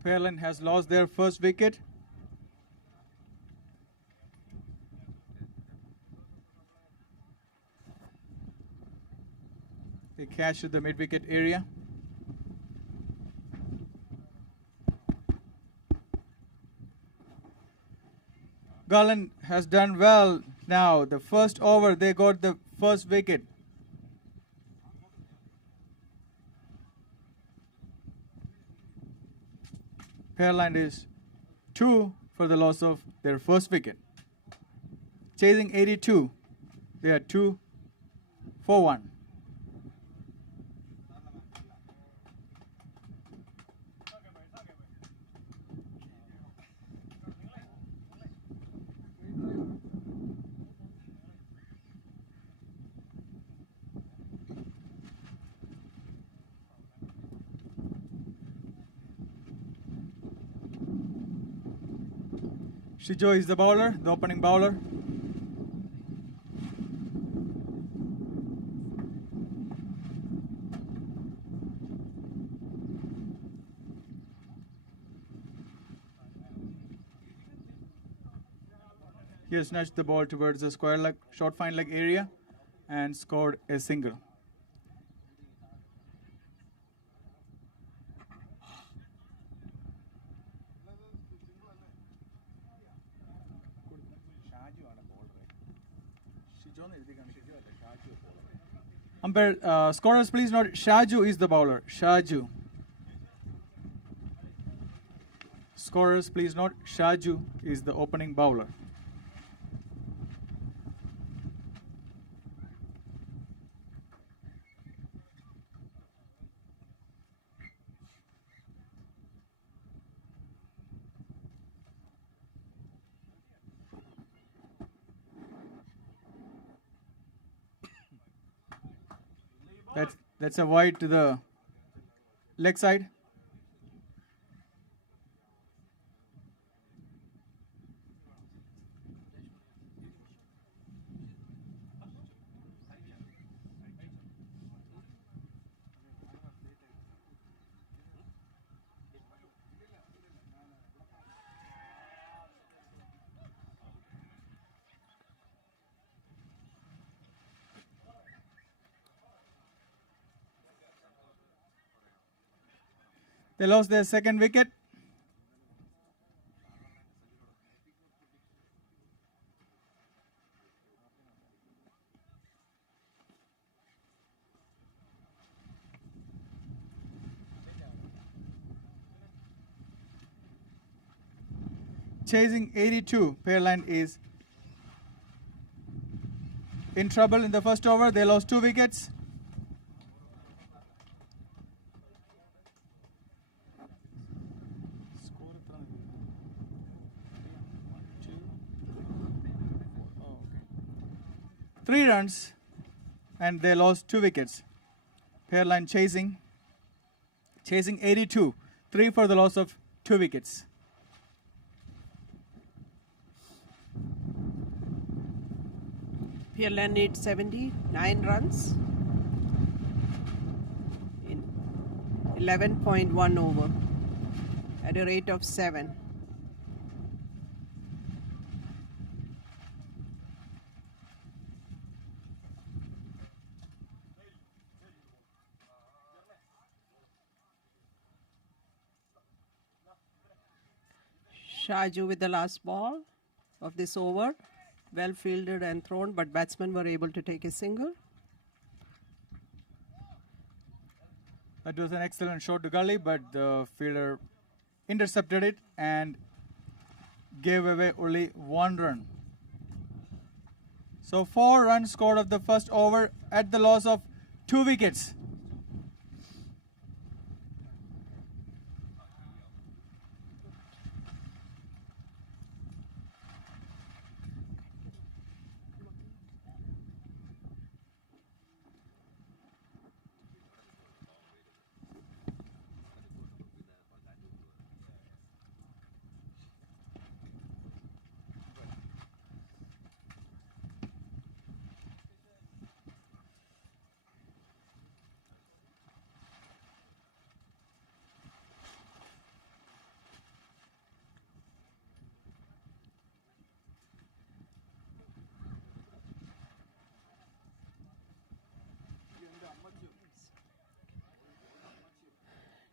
Pearland has lost their first wicket. They catch to the mid-wicket area. Garland has done well now. The first over, they got the first wicket. Pearland is 2 for the loss of their first wicket. Chasing 82, they are 2 for 1. Shijo is the bowler, the opening bowler. He has snatched the ball towards the square leg, short fine leg area and scored a single. Umpire, scorers, please note, Shaju is the bowler. Shaju. Scorers, please note, Shaju is the opening bowler. That's a wide to the leg side. They lost their second wicket. Chasing 82, Pearland is in trouble in the first over. They lost 2 wickets. Three runs, and they lost 2 wickets. Pearland chasing 82, 3 for the loss of 2 wickets. Pearland needs 79 runs in 11.1 over at a rate of 7. Shaju with the last ball of this over. Well fielded and thrown, but batsmen were able to take a single. That was an excellent shot to gully, but the fielder intercepted it and gave away only 1 run. So 4 runs scored of the first over at the loss of 2 wickets.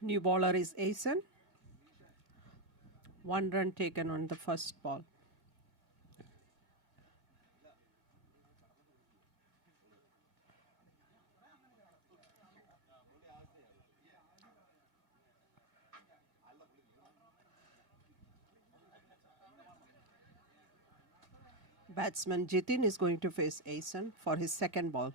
New bowler is Asen. 1 run taken on the first ball. Batsman Jitin is going to face Asen for his second ball.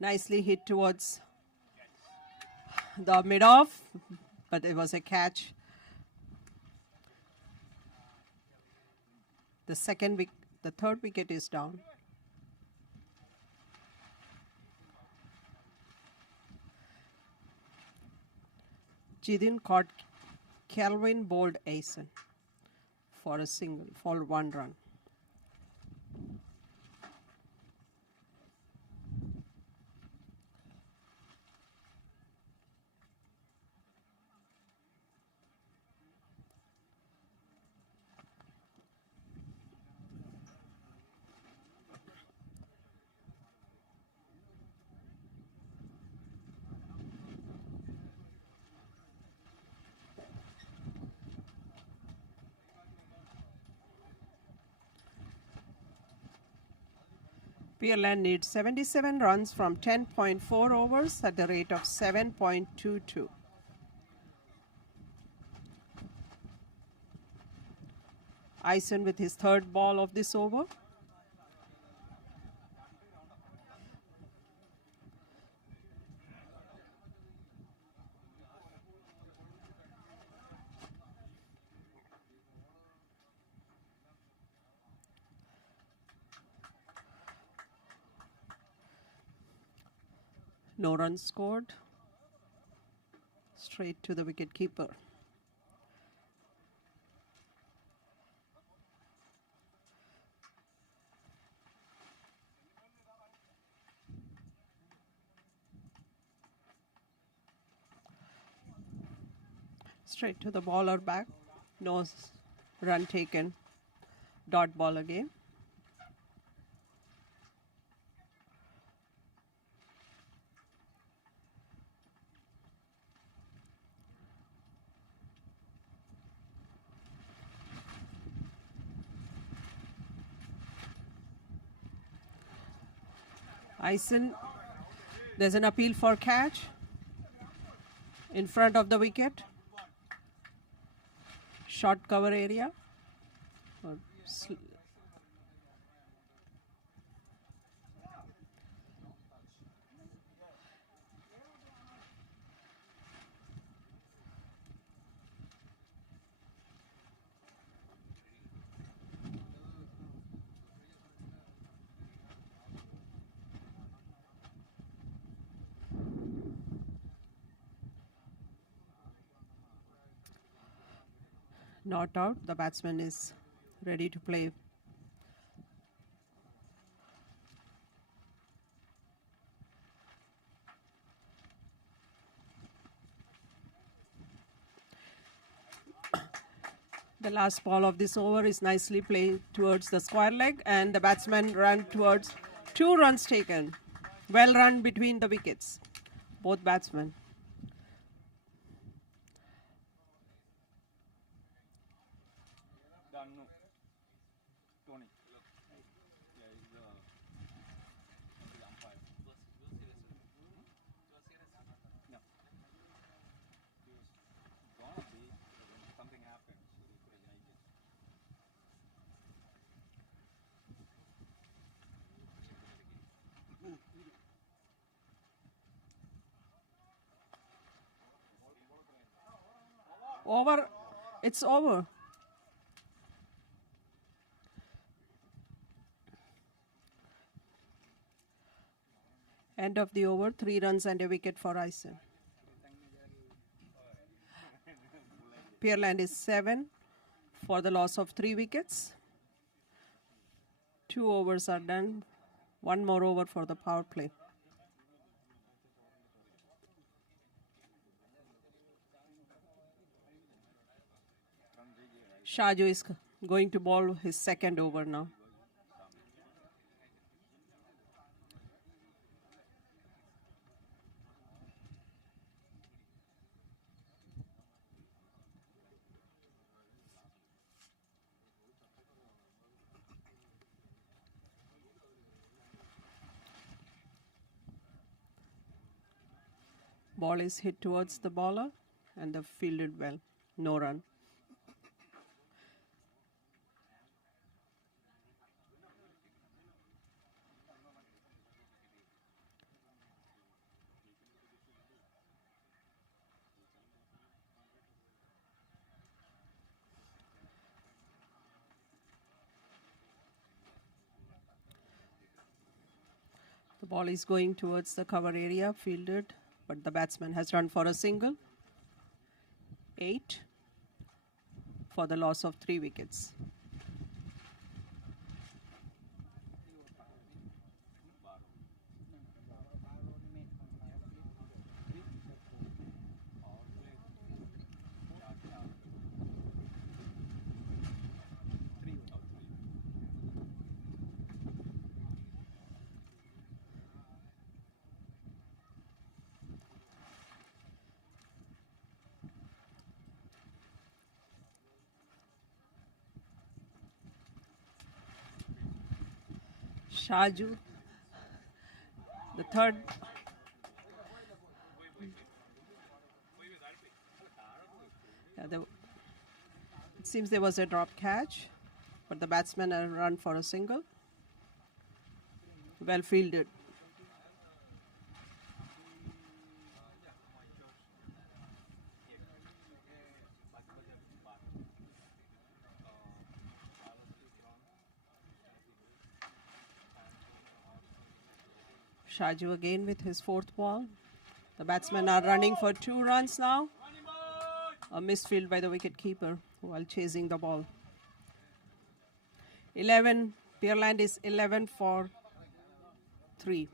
Nicely hit towards the mid-off, but it was a catch. The third wicket is down. Jidin caught Kelvin bowled Asen for a single, for 1 run. Pearland needs 77 runs from 10.4 overs at the rate of 7.22. Asen with his third ball of this over. No runs scored. Straight to the wicket keeper. Straight to the bowler back. No run taken. Dot ball again. Asen, there's an appeal for catch in front of the wicket. Short cover area. Not out. The batsman is ready to play. The last ball of this over is nicely played towards the square leg, and the batsman ran towards 2 runs taken. Well run between the wickets, both batsmen. Over. It's over. End of the over. 3 runs and a wicket for Ison. Pearland is 7 for the loss of 3 wickets. 2 overs are done. 1 more over for the power play. Shaju is going to bowl his second over now. Ball is hit towards the bowler and the fielded well. No run. The ball is going towards the cover area, fielded, but the batsman has run for a single. 8 for the loss of 3 wickets. Shaju, the third. It seems there was a drop catch, but the batsman had run for a single. Well fielded. Shaju again with his 4th ball. The batsmen are running for 2 runs now. A missed field by the wicket-keeper while chasing the ball. 11. Pearland is 11 for 3.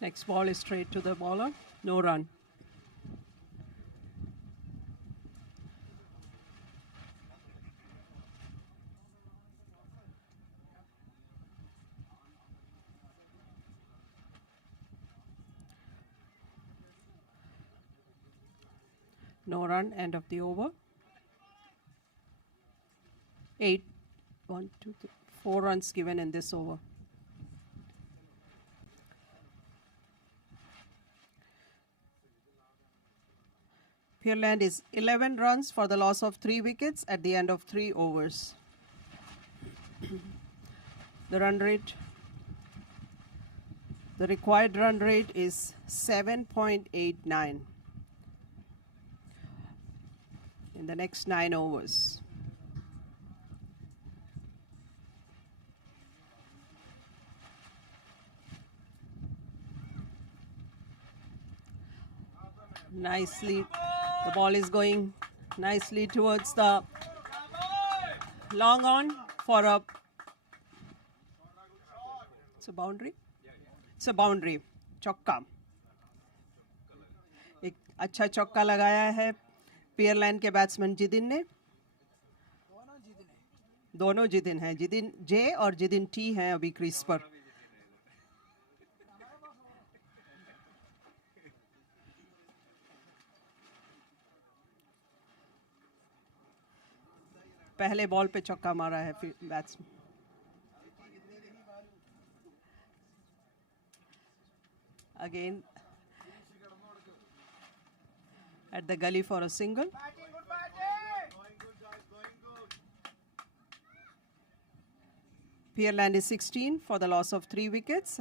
Next ball is straight to the bowler. No run. No run, end of the over. 8, 1, 2, 3, 4 runs given in this over. Pearland is 11 runs for the loss of 3 wickets at the end of 3 overs. The run rate, the required run rate is 7.89 in the next 9 overs. Nicely, the ball is going nicely towards the long on for a. It's a boundary. It's a boundary. चौका. एक अच्छा चौका लगाया है पियरलैंड के batsman Jithin ने. दोनों जिदिन हैं, जिदिन जे और जिदिन टी हैं अभी क्रीज पर. पहले बॉल पे चौका मारा है batsman. Again at the gully for a single. Pearland is 16 for the loss of 3 wickets.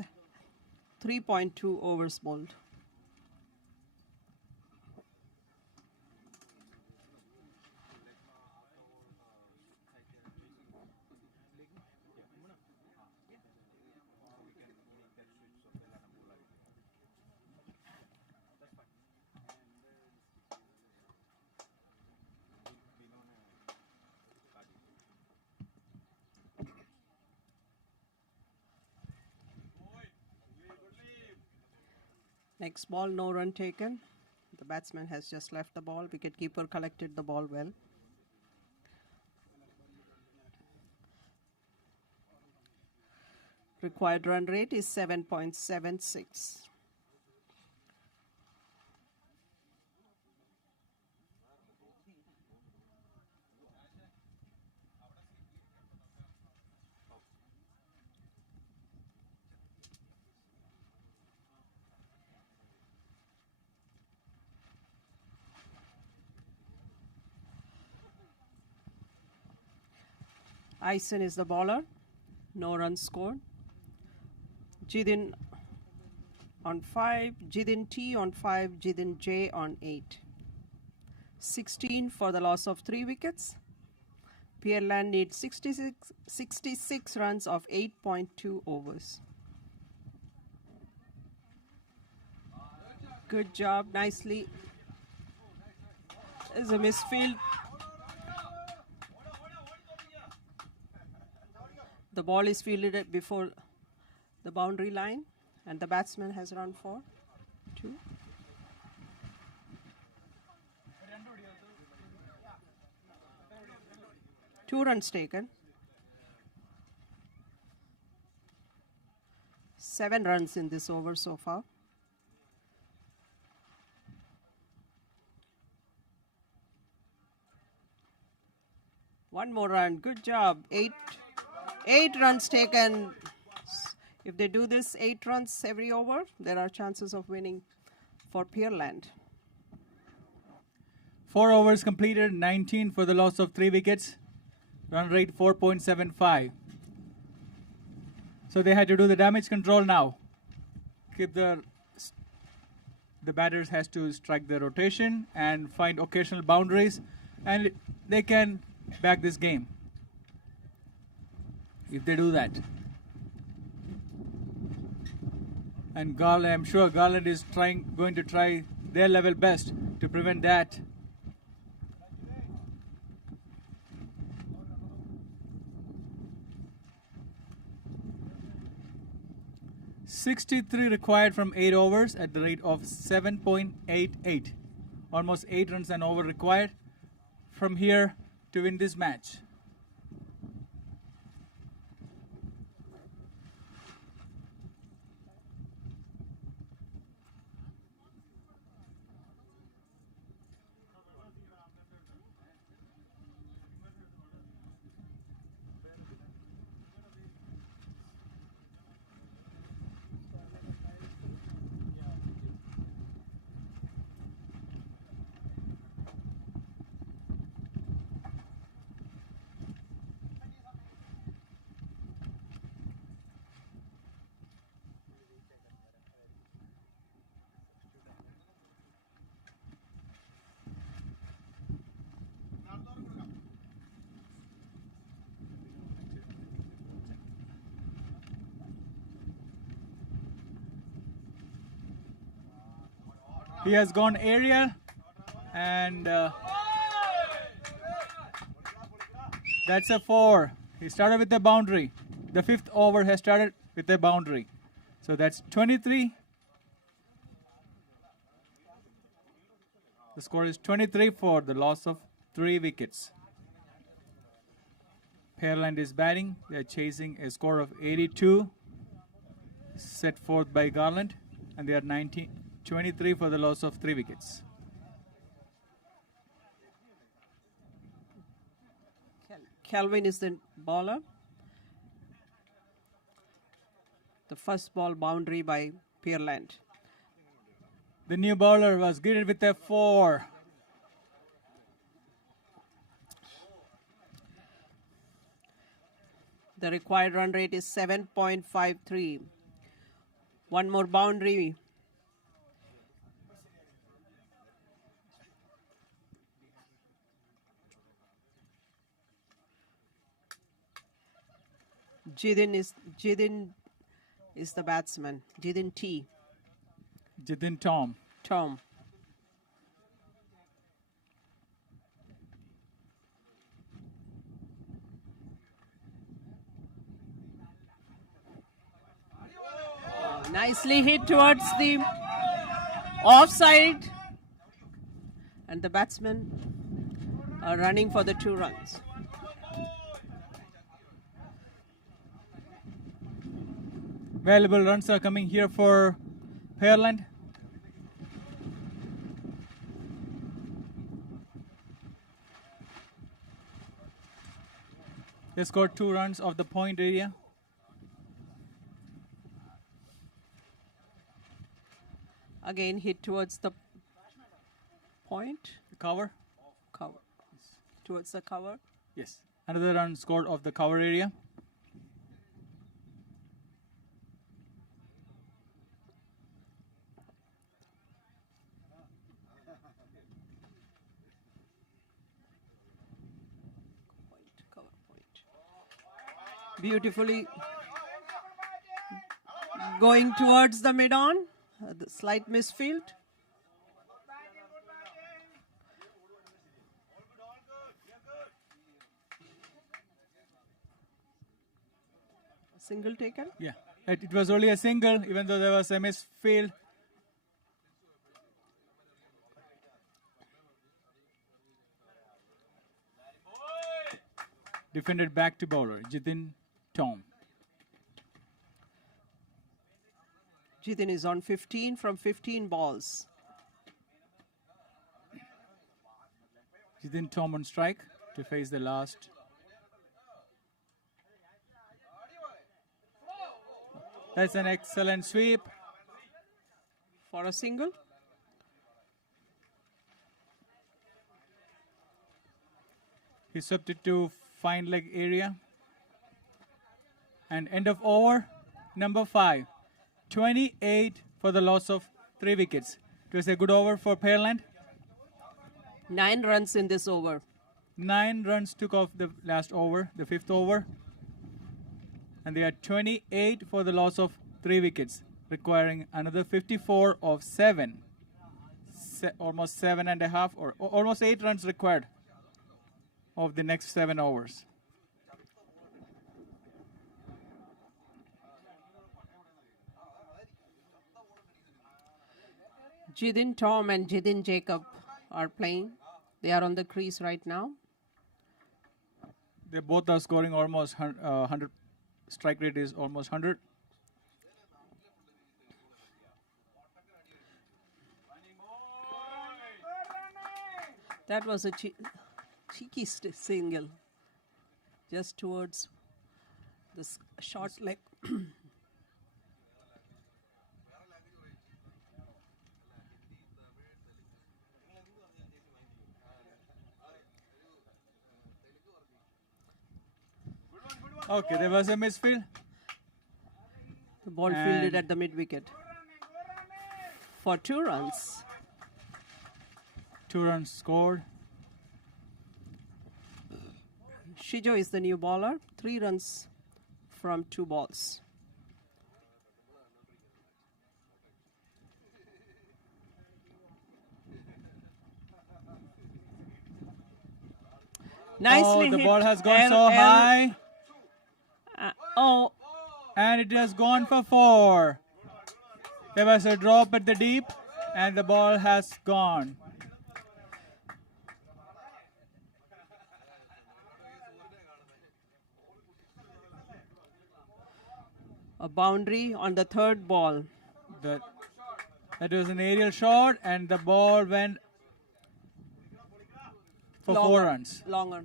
3.2 overs bowled. Next ball, no run taken. The batsman has just left the ball. Wicketkeeper collected the ball well. Required run rate is 7.76. Ison is the bowler. No runs scored. Jidin on 5, Jidin T on 5, Jidin J on 8. 16 for the loss of 3 wickets. Pearland needs 66 runs of 8.2 overs. Good job, nicely. There's a misfield. The ball is fielded before the boundary line, and the batsman has run for 2. Two runs taken. 7 runs in this over so far. One more run. Good job. 8 runs taken. If they do this 8 runs every over, there are chances of winning for Pearland. 4 overs completed, 19 for the loss of 3 wickets. Run rate 4.75. So they had to do the damage control now. Keep the batters has to strike the rotation and find occasional boundaries, and they can back this game if they do that. And Garland, I'm sure Garland is going to try their level best to prevent that. .63 required from 8 overs at the rate of 7.88. Almost 8 runs an over required from here to win this match. He has gone aerial, and that's a 4. He started with the boundary. The 5th over has started with the boundary. So that's 23. The score is 23 for the loss of 3 wickets. Pearland is batting. They are chasing a score of 82 set forth by Garland, and they are 23 for the loss of 3 wickets. Kelvin is the bowler. The first ball boundary by Pearland. The new bowler was greeted with a 4. The required run rate is 7.53. One more boundary. Jidin is the batsman. Jidin T. Jidin Tom. Tom. Nicely hit towards the offside. And the batsmen are running for the 2 runs. Valuable runs are coming here for Pearland. They scored 2 runs off the point area. Again hit towards the point. The cover. Cover. Towards the cover. Yes. Another run scored off the cover area. Cover point. Beautifully going towards the mid-on. The slight misfield. Single taken? Yeah. It was only a single, even though there was a misfield. Defended back to bowler, Jidin Tom. Jidin is on 15 from 15 balls. Jidin Tom on strike to face the last. That's an excellent sweep. For a single. He swept it to fine leg area. And end of over, number 5. 28 for the loss of 3 wickets. It was a good over for Pearland. 9 runs in this over. 9 runs took off the last over, the 5th over. And they are 28 for the loss of 3 wickets, requiring another 54 of 7. Almost 7.5 or almost 8 runs required of the next 7 overs. Jidin Tom and Jidin Jacob are playing. They are on the crease right now. They both are scoring almost 100. Strike rate is almost 100. That was a cheeky single. Just towards the short leg. Okay, there was a misfield. The ball fielded at the mid-wicket. For 2 runs. 2 runs scored. Shijo is the new bowler. 3 runs from 2 balls. Nicely the hit. ball has gone L, so L. high. Oh, And it has gone for 4. There was a drop at the deep, and the ball has gone. a boundary on the third ball. That was an aerial shot, and the ball went for 4 runs. Longer.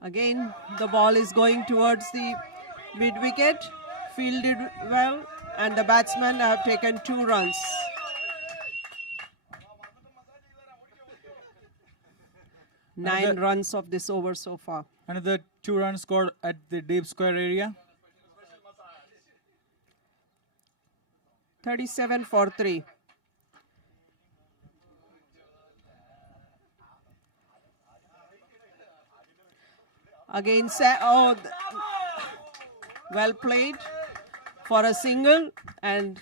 Again, the ball is going towards the mid-wicket, fielded well, and the batsmen have taken 2 runs. Nine runs of this over so far. Another 2 runs scored at the deep square area. 37 for 3. Again, well played for a single, and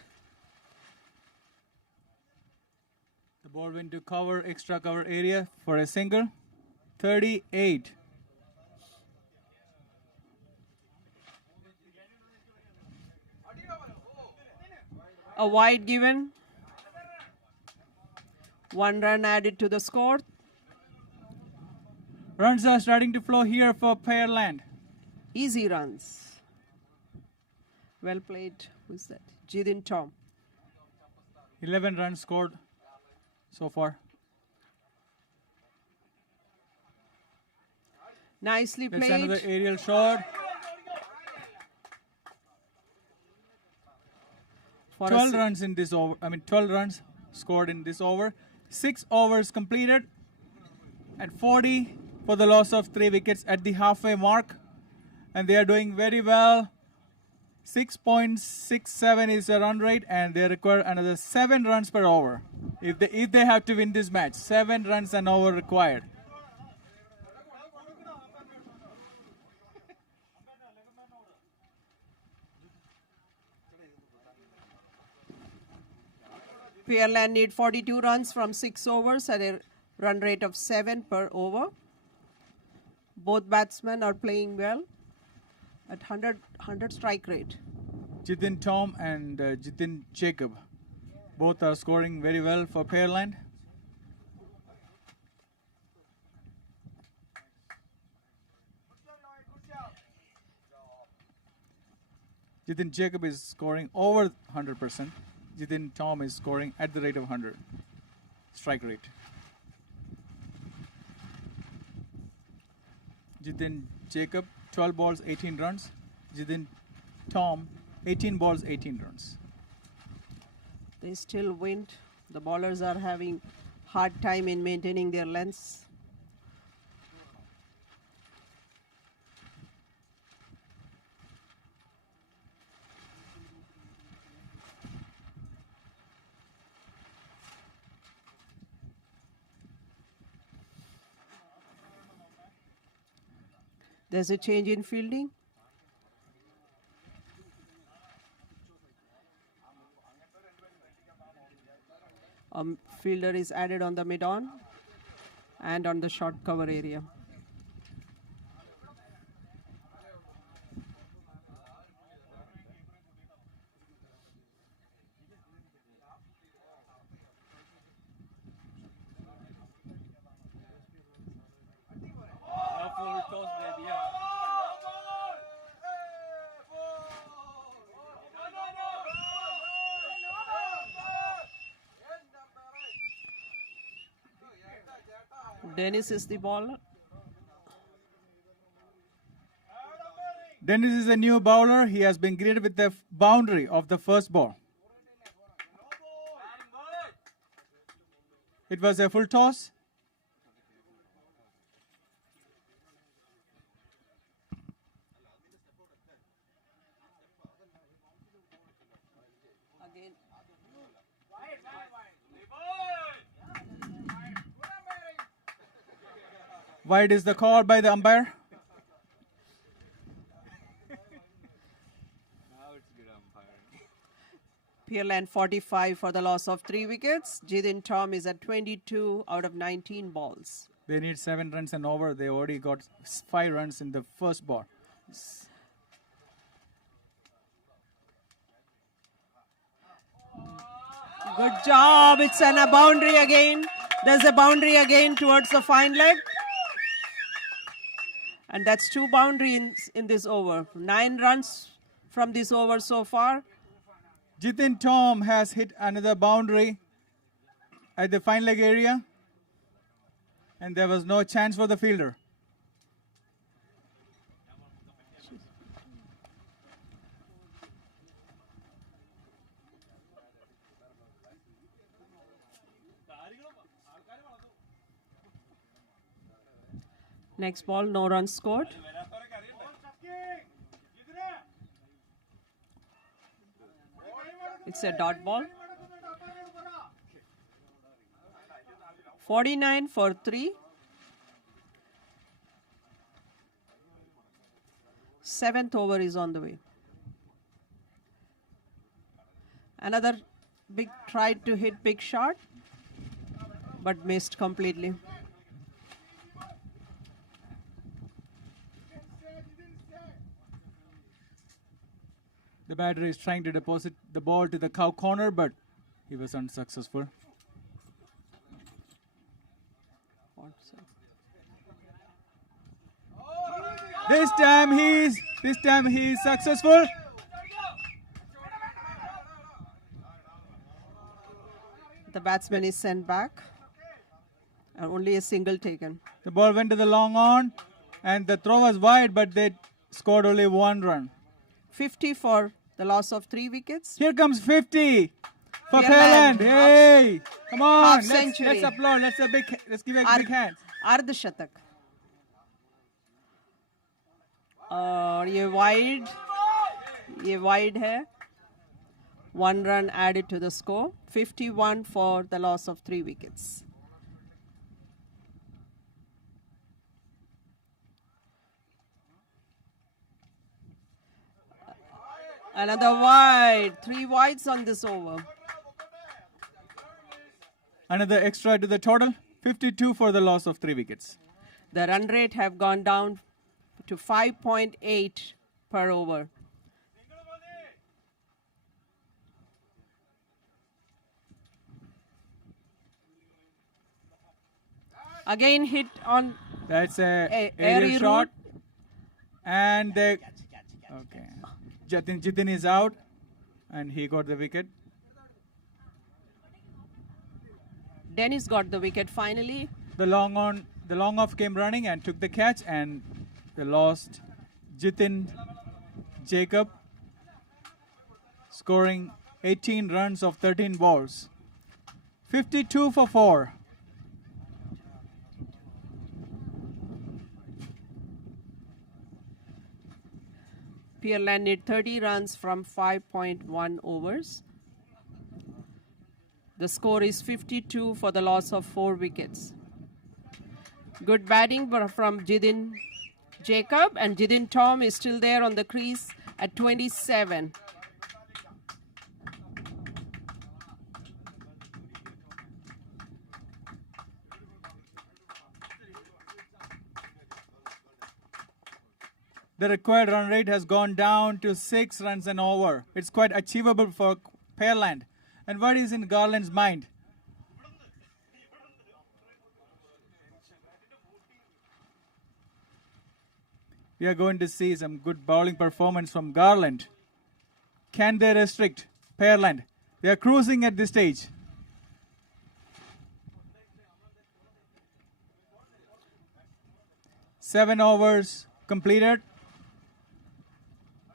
The ball went to extra cover area for a single. 38. a wide given. 1 run added to the score. Runs are starting to flow here for Pearland. Easy runs. Well played. Who's that? Jidin Tom. 11 runs scored so far. Nicely That's played. another aerial shot. For 12 runs in this over. 12 runs scored in this over. 6 overs completed. And 40 for the loss of 3 wickets at the halfway mark. And they are doing very well. 6.67 is the run rate, and they require another 7 runs per over. If they have to win this match, 7 runs an over required. Pearland need 42 runs from 6 overs at a run rate of 7 per over. Both batsmen are playing well at 100 strike rate. Jitin Tom and Jitin Jacob both are scoring very well for Pearland. Jitin Jacob is scoring over 100%. Jitin Tom is scoring at the rate of 100 strike rate. Jitin Jacob, 12 balls, 18 runs. Jitin Tom, 18 balls, 18 runs. They still win. The bowlers are having hard time in maintaining their lengths. There's a change in fielding. Fielder is added on the mid-on and on the short cover area. Dennis is the bowler. Dennis is a new bowler. He has been greeted with the boundary of the first ball. It was a full toss. Again. Wide is the call by the umpire. Pearland 45 for the loss of 3 wickets. Jidin Tom is at 22 out of 19 balls. They need 7 runs and over. They already got 5 runs in the first ball. Good job. It's a boundary again. There's a boundary again towards the fine leg. And that's 2 boundaries in this over. 9 runs from this over so far. Jidin Tom has hit another boundary at the fine leg area. And there was no chance for the fielder. Next ball, no runs scored. It's a dot ball. 49 for 3. 7th over is on the way. Another big tried to hit big shot, but missed completely. The batter is trying to deposit the ball to the cow corner, but he was unsuccessful. This time he's successful. The batsman is sent back. And only a single taken. The ball went to the long on, and the throw was wide, but they scored only 1 run. 50 for the loss of 3 wickets. Here comes 50 for Pearland. Pearland. Hey, come on, Half-century. let's applaud. Let's give a big hand. अर्धशतक. और ये wide है. 1 run added to the score. 51 for the loss of 3 wickets. Another wide. 3 wides on this over. Another extra to the total. 52 for the loss of 3 wickets. The run rate have gone down to 5.8 per over. Again hit on That's a airy aerial shot. route. And they, okay. Jidin is out, and he got the wicket. Dennis got the wicket finally. The long off came running and took the catch, and they lost Jidin Jacob, scoring 18 runs of 13 balls. 52 for 4. Pearland need 30 runs from 5.1 overs. The score is 52 for the loss of 4 wickets. Good batting from Jidin Jacob, and Jidin Tom is still there on the crease at 27. The required run rate has gone down to 6 runs and over. It's quite achievable for Pearland. And what is in Garland's mind? We are going to see some good bowling performance from Garland. Can they restrict Pearland? They are cruising at this stage. Seven overs completed.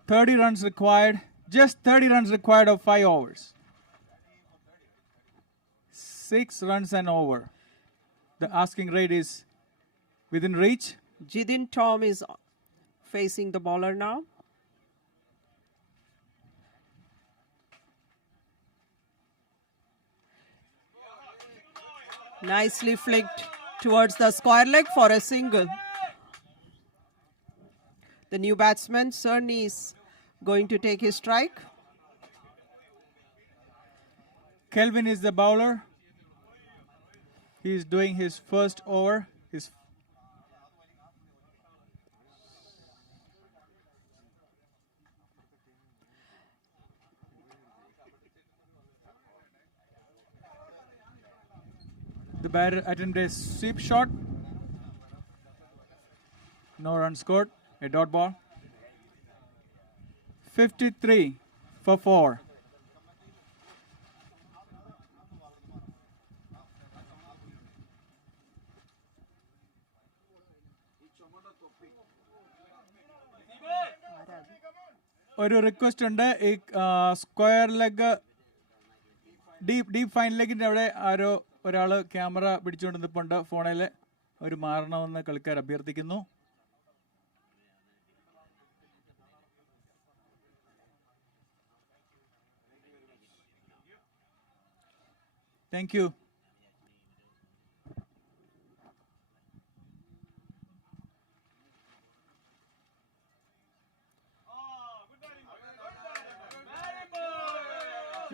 30 runs required. Just 30 runs required of 5 overs. 6 runs and over. The asking rate is within reach. Jidin Tom is facing the bowler now. Nicely flicked towards the square leg for a single. The new batsman, Cerny, is going to take his strike. Kelvin is the bowler. He's doing his first over. The batter attempted a sweep shot. No run scored. A dot ball. 53 for 4. ഒരു request ഉണ്ട് ഈ square leg deep fine ലെഗിന്റെ അവിടെ ഒരാൾ camera പിടിച്ചുകൊണ്ട് നിൽപ്പുണ്ട്. ഫോണിൽ ഒരു മാറണമെന്ന് കളിക്കാർ അഭ്യർത്ഥിക്കുന്നു. Thank you.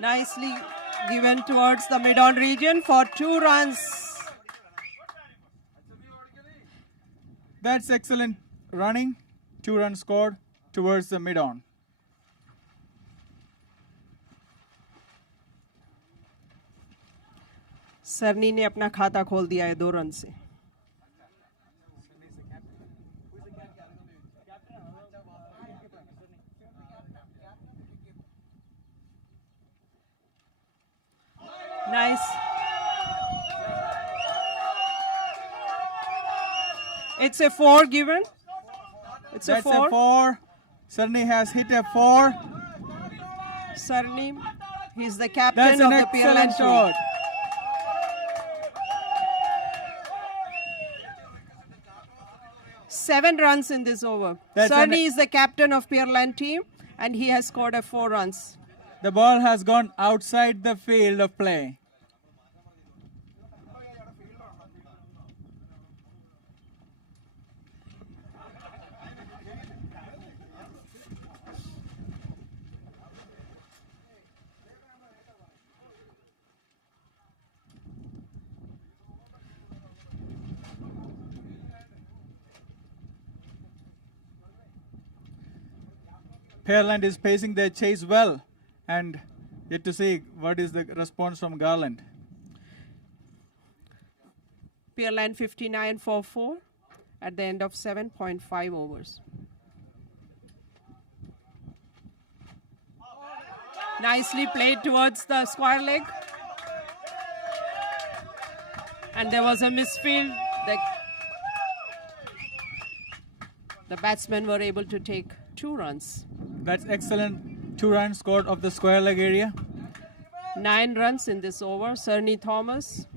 Nicely given towards the mid-on region for 2 runs. That's excellent running. 2 runs scored towards the mid-on. सरनी ने अपना खाता खोल दिया है 2 रन से. Nice. It's a 4 given. It's That's a 4. a 4. Sarni has hit a 4. Sarni, he's the captain That's of an the Pearland excellent team. shot. Seven runs in this over. That's Sarni is the captain of Pearland team and he has scored a 4 runs. The ball has gone outside the field of play. Pearland is pacing their chase well, and yet to see what is the response from Garland. Pearland 59 for 4 at the end of 7.5 overs. Nicely played towards the square leg. And there was a misfield. The batsmen were able to take 2 runs. That's excellent. 2 runs scored of the square leg area. 9 runs in this over. Cerny Thomas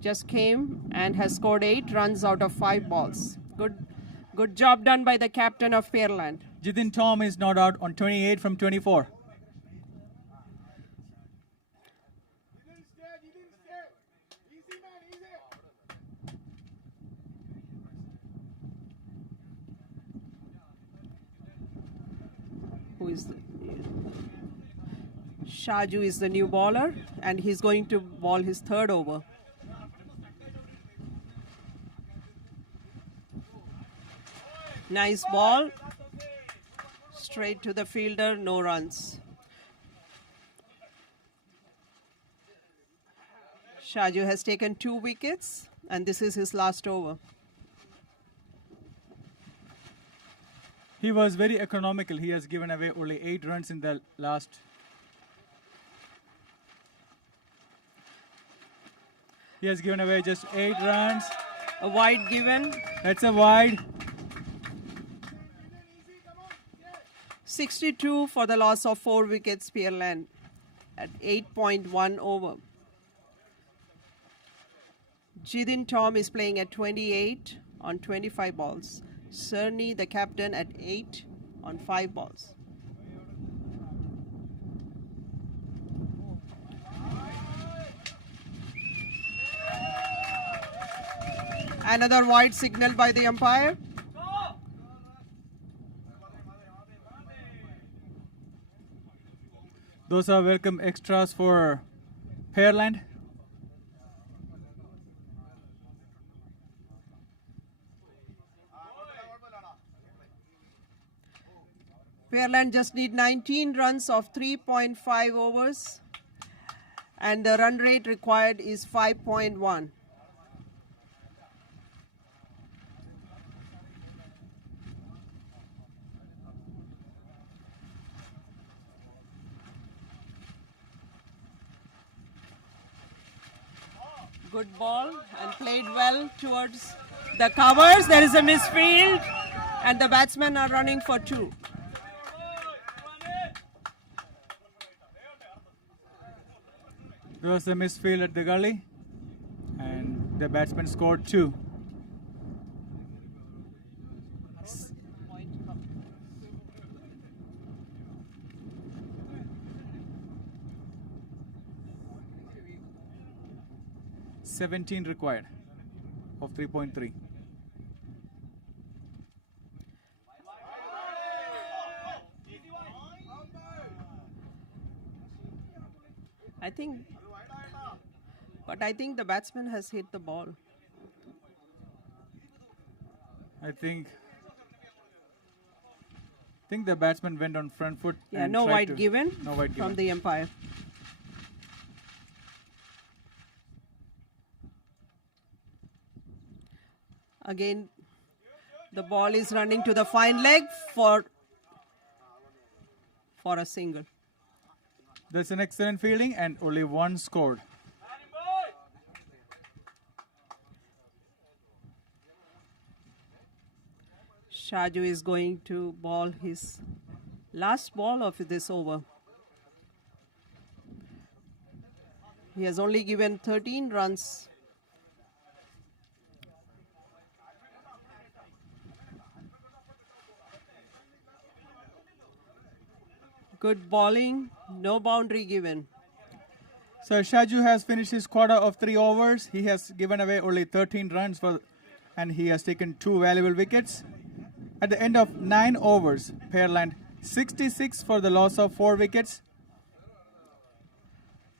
just came and has scored 8 runs out of 5 balls. Good job done by the captain of Pearland. Jithin Tom is not out on 28 from 24. Who is Shaju is the new bowler and he's going to bowl his 3rd over. Nice ball. Straight to the fielder, no runs. Shaju has taken 2 wickets and this is his last over. He was very economical. He has given away only 8 runs in the last. He has given away just 8 runs. A wide given. That's a wide. 62 for the loss of 4 wickets, Pearland at 8.1 over. Jithin Tom is playing at 28 on 25 balls. Cerny, the captain, at 8 on 5 balls. Another wide signal by the umpire. Those are welcome extras for Pearland. Pearland just need 19 runs of 3.5 overs, and the run rate required is 5.1. Good ball and played well towards the covers. There is a misfield, and the batsmen are running for 2. There was a misfield at the gully, and the batsman scored 2. $17 required of 3.3. I think the batsman has hit the ball. I think the batsman went on front foot. Yeah, and no tried white to- given No white from given. the umpire. Again, the ball is running to the fine leg for a single. That's an excellent fielding, and only 1 scored. Shaju is going to ball his last ball of this over. He has only given 13 runs. Good bowling, no boundary given. So Shaju has finished his quarter of 3 overs. He has given away only 13 runs and he has taken 2 valuable wickets. At the end of 9 overs, Pearland 66 for the loss of 4 wickets.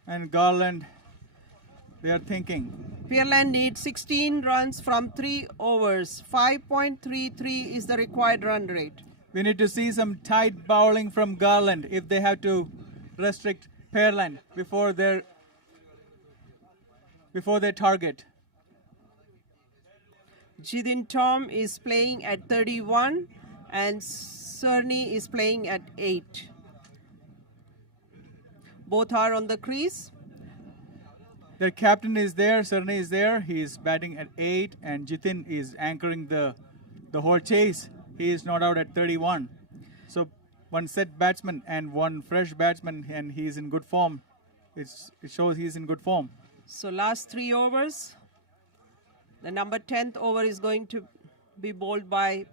And Garland, they are thinking. Pearland needs 16 runs from 3 overs. 5.33 is the required run rate. We need to see some tight bowling from Garland if they have to restrict Pearland before their target. Jidin Tom is playing at 31 and Cerny is playing at 8. Both are on the crease. Their captain is there, Cerny is there. He is batting at 8 and Jitin is anchoring the whole chase. He is not out at 31. So one set batsman and one fresh batsman, and he is in good form. It shows he is in good form. So last 3 overs. The number 10th over is going to be bowled by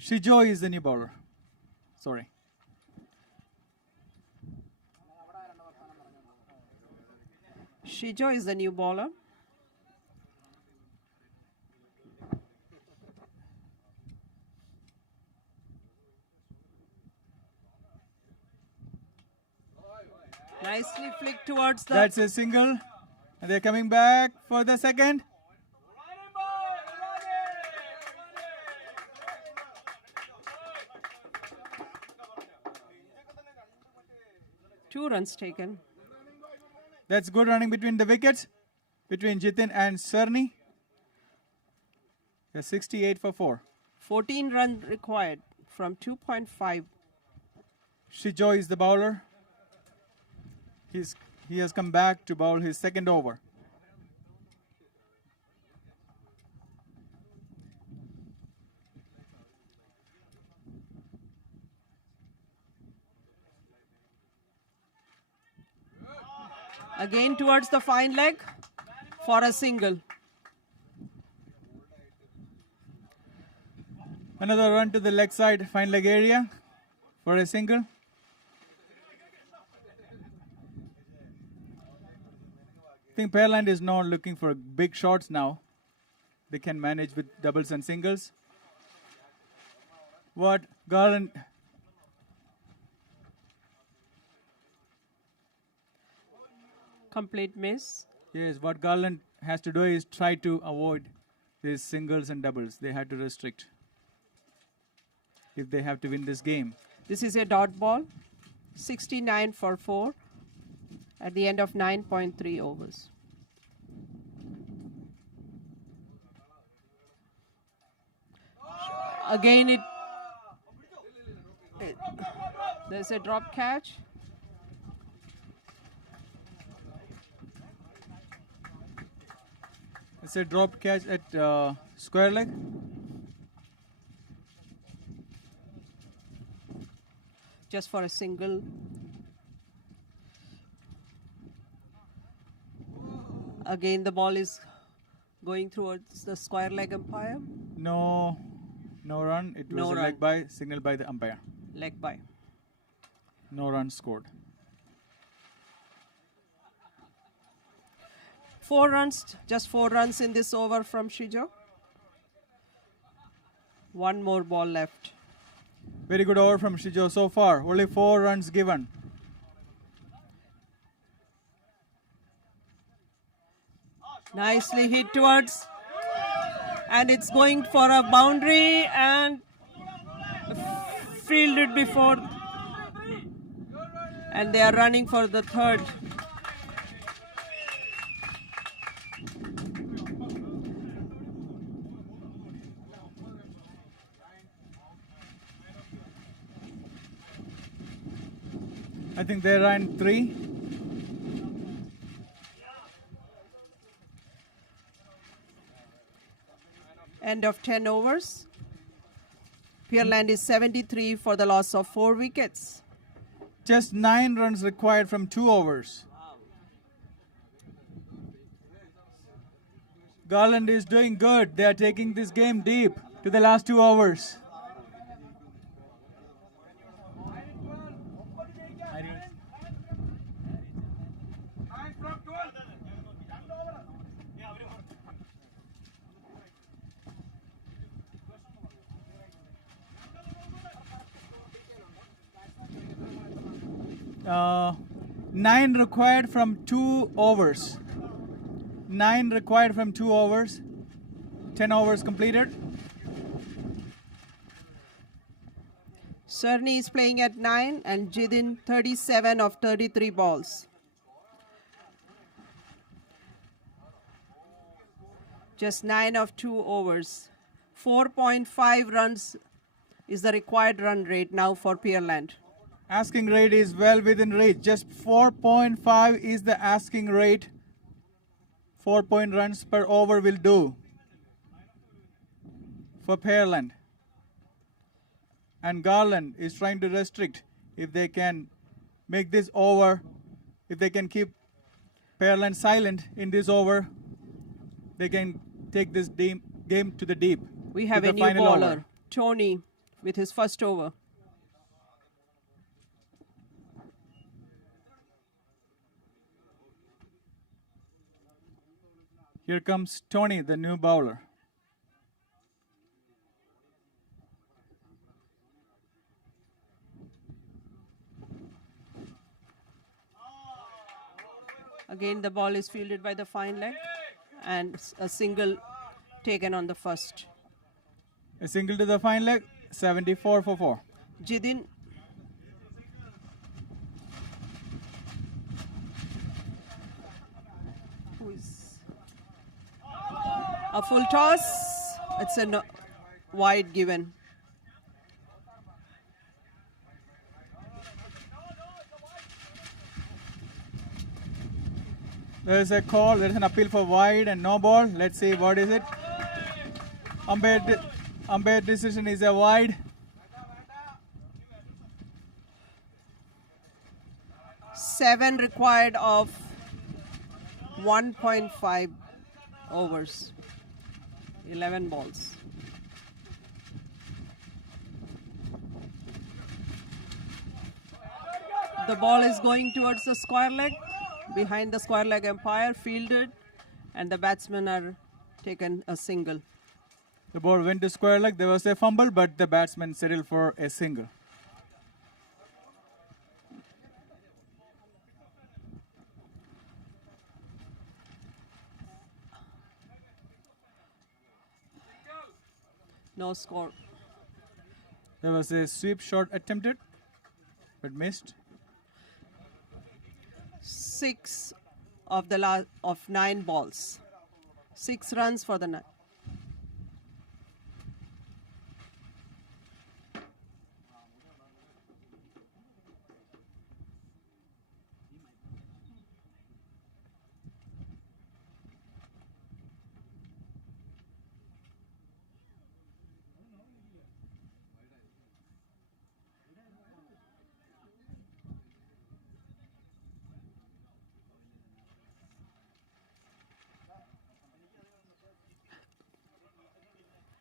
Shijo is the new bowler. Sorry. Shijo is the new bowler. Nicely flicked towards the... That's a single. And they're coming back for the second. Two runs taken. That's good running between the wickets, between Jitin and Cerny. 68 for 4. 14 runs required from 2.5. Shijo is the bowler. He has come back to bowl his second over. Again towards the fine leg for a single. Another run to the leg side, fine leg area for a single. think Pearland is not looking for big shots now. They can manage with doubles and singles. What Garland... Complete miss. Yes, what Garland has to do is try to avoid these singles and doubles. They have to restrict if they have to win this game. This is a dot ball. 69 for 4 at the end of 9.3 overs. Again, there's a drop catch. It's a drop catch at square leg. Just for a single. Again, the ball is going towards the square leg umpire. No run. It was No a run. leg by, signaled by the umpire. Leg by. No run scored. 4 runs, just 4 runs in this over from Shijo. 1 more ball left. Very good over from Shijo so far. Only 4 runs given. Nicely hit towards, and it's going for a boundary and fielded before, and they are running for the third. I think they ran 3. End of 10 overs. Pearland is 73 for the loss of 4 wickets. Just 9 runs required from 2 overs. Garland is doing good. They are taking this game deep to the last 2 overs. Uh, 9 required from 2 overs. 9 required from 2 overs. 10 overs completed. Cerny is playing at 9 and Jidin 37 of 33 balls. Just 9 of 2 overs. 4.5 runs is the required run rate now for Pearland. Asking rate is well within reach. Just 4.5 is the asking rate. 4 point runs per over will do for Pearland. And Garland is trying to restrict. If they can make this over, if they can keep Pearland silent in this over, they can take this game to the deep. We have to a the new final bowler, over. Tony, with his first over. Here comes Tony, the new bowler. Again, the ball is fielded by the fine leg and a single taken on the first. A single to the fine leg, 74 for 4. Jidin. Who is a full toss. It's a wide given. There's a call, there's an appeal for wide and no ball. Let's see, what is it? Umpire decision is a wide. Seven required of 1.5 overs. 11 balls. The ball is going towards the square leg. behind the square leg umpire, fielded, and the batsmen are taken a single. The ball went to square leg. There was a fumble, but the batsman settled for a single. No score. There was a sweep shot attempted, but missed. 6 of the of 9 balls. 6 runs for the 9.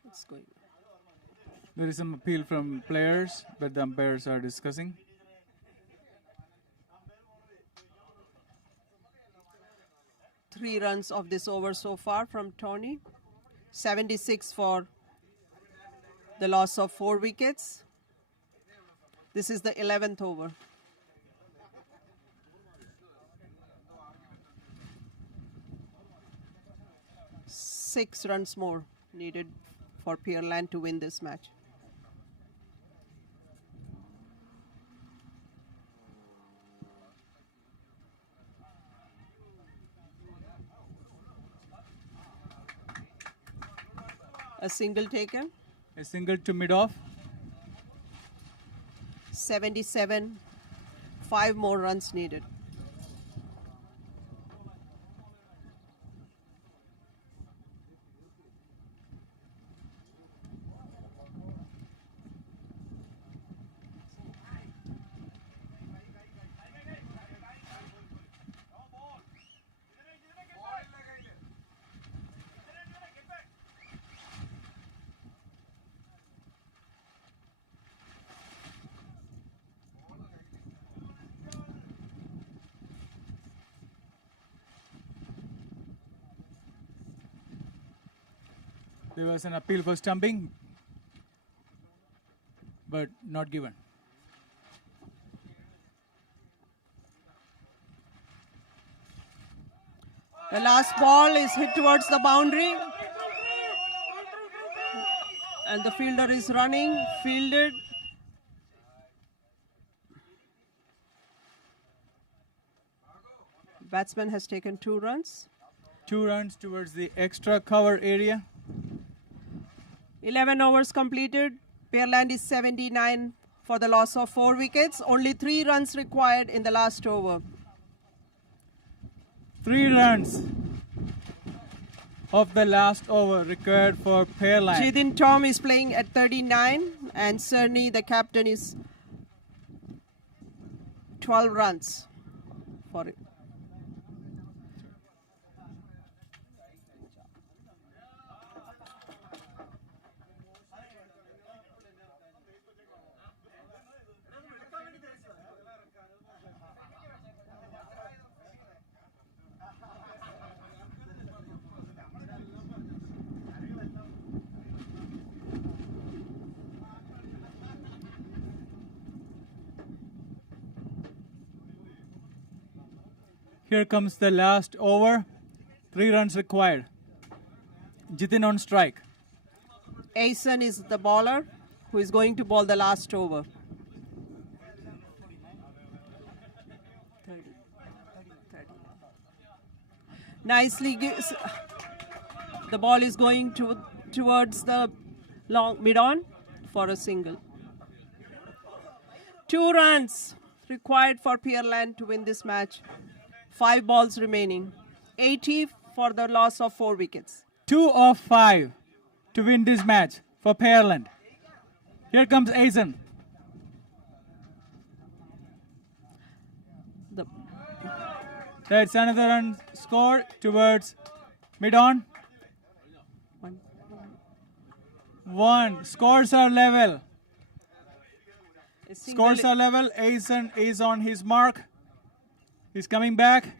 It's going. There is some appeal from players, but the umpires are discussing. Three runs of this over so far from Tony. 76 for the loss of 4 wickets. This is the 11th over. Six runs more needed for Pearland to win this match. A single taken. A single to mid-off. 77. 5 more runs needed. There was an appeal for stumping, but not given. The last ball is hit towards the boundary. And the fielder is running, fielded. Batsman has taken 2 runs. 2 runs towards the extra cover area. 11 overs completed. Pearland is 79 for the loss of 4 wickets. Only 3 runs required in the last over. 3 runs of the last over required for Pearland. Jidin Tom is playing at 39 and Cerny, the captain, is 12 runs for it. Here comes the last over. 3 runs required. Jitin on strike. Asen is the bowler who is going to bowl the last over. 30. Nicely gives. The ball is going towards the long mid-on for a single. 2 runs required for Pearland to win this match. 5 balls remaining. 80 for the loss of 4 wickets. 2 of 5 to win this match for Pearland. Here comes Asen. That's another run scored towards mid-on. 1. Scores are level. Scores are level. Asen is on his mark. He's coming back.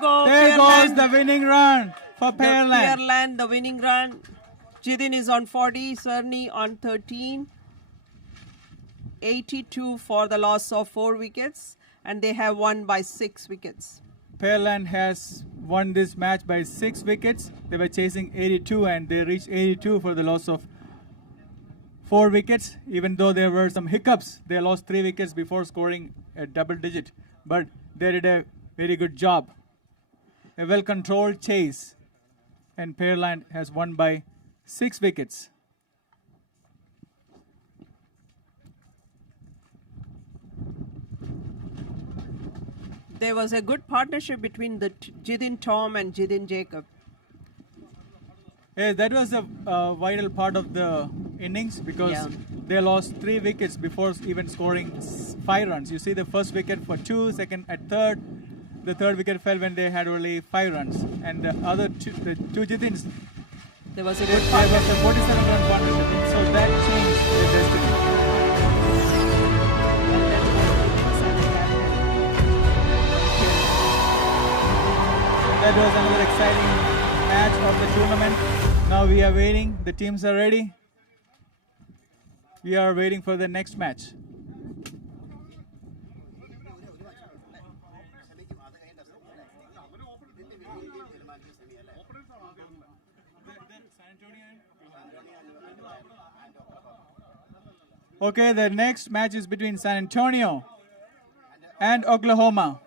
go. There goes the winning run for The Pearland. Pearland, the winning run. Jidin is on 40, Cerny on 13. 82 for the loss of 4 wickets, and they have won by 6 wickets. Pearland has won this match by 6 wickets. They were chasing 82 and they reached 82 for the loss of 4 wickets. Even though there were some hiccups, they lost 3 wickets before scoring a double digit. But they did a very good job. A well-controlled chase. And Pearland has won by 6 wickets. There was a good partnership between the Jidin Tom and Jidin Jacob. Yeah, that was a vital part of the innings because Yeah. they lost 3 wickets before even scoring 5 runs. You see the first wicket for 2, second at third. The third wicket fell when they had only 5 runs. And the other the two Jitins, There was a there good was partnership. a 47-run partnership. So that changed the destiny. That was another exciting match of the tournament. Now we are waiting. The teams are ready. We are waiting for the next match. Okay, the next match is between San Antonio and Oklahoma.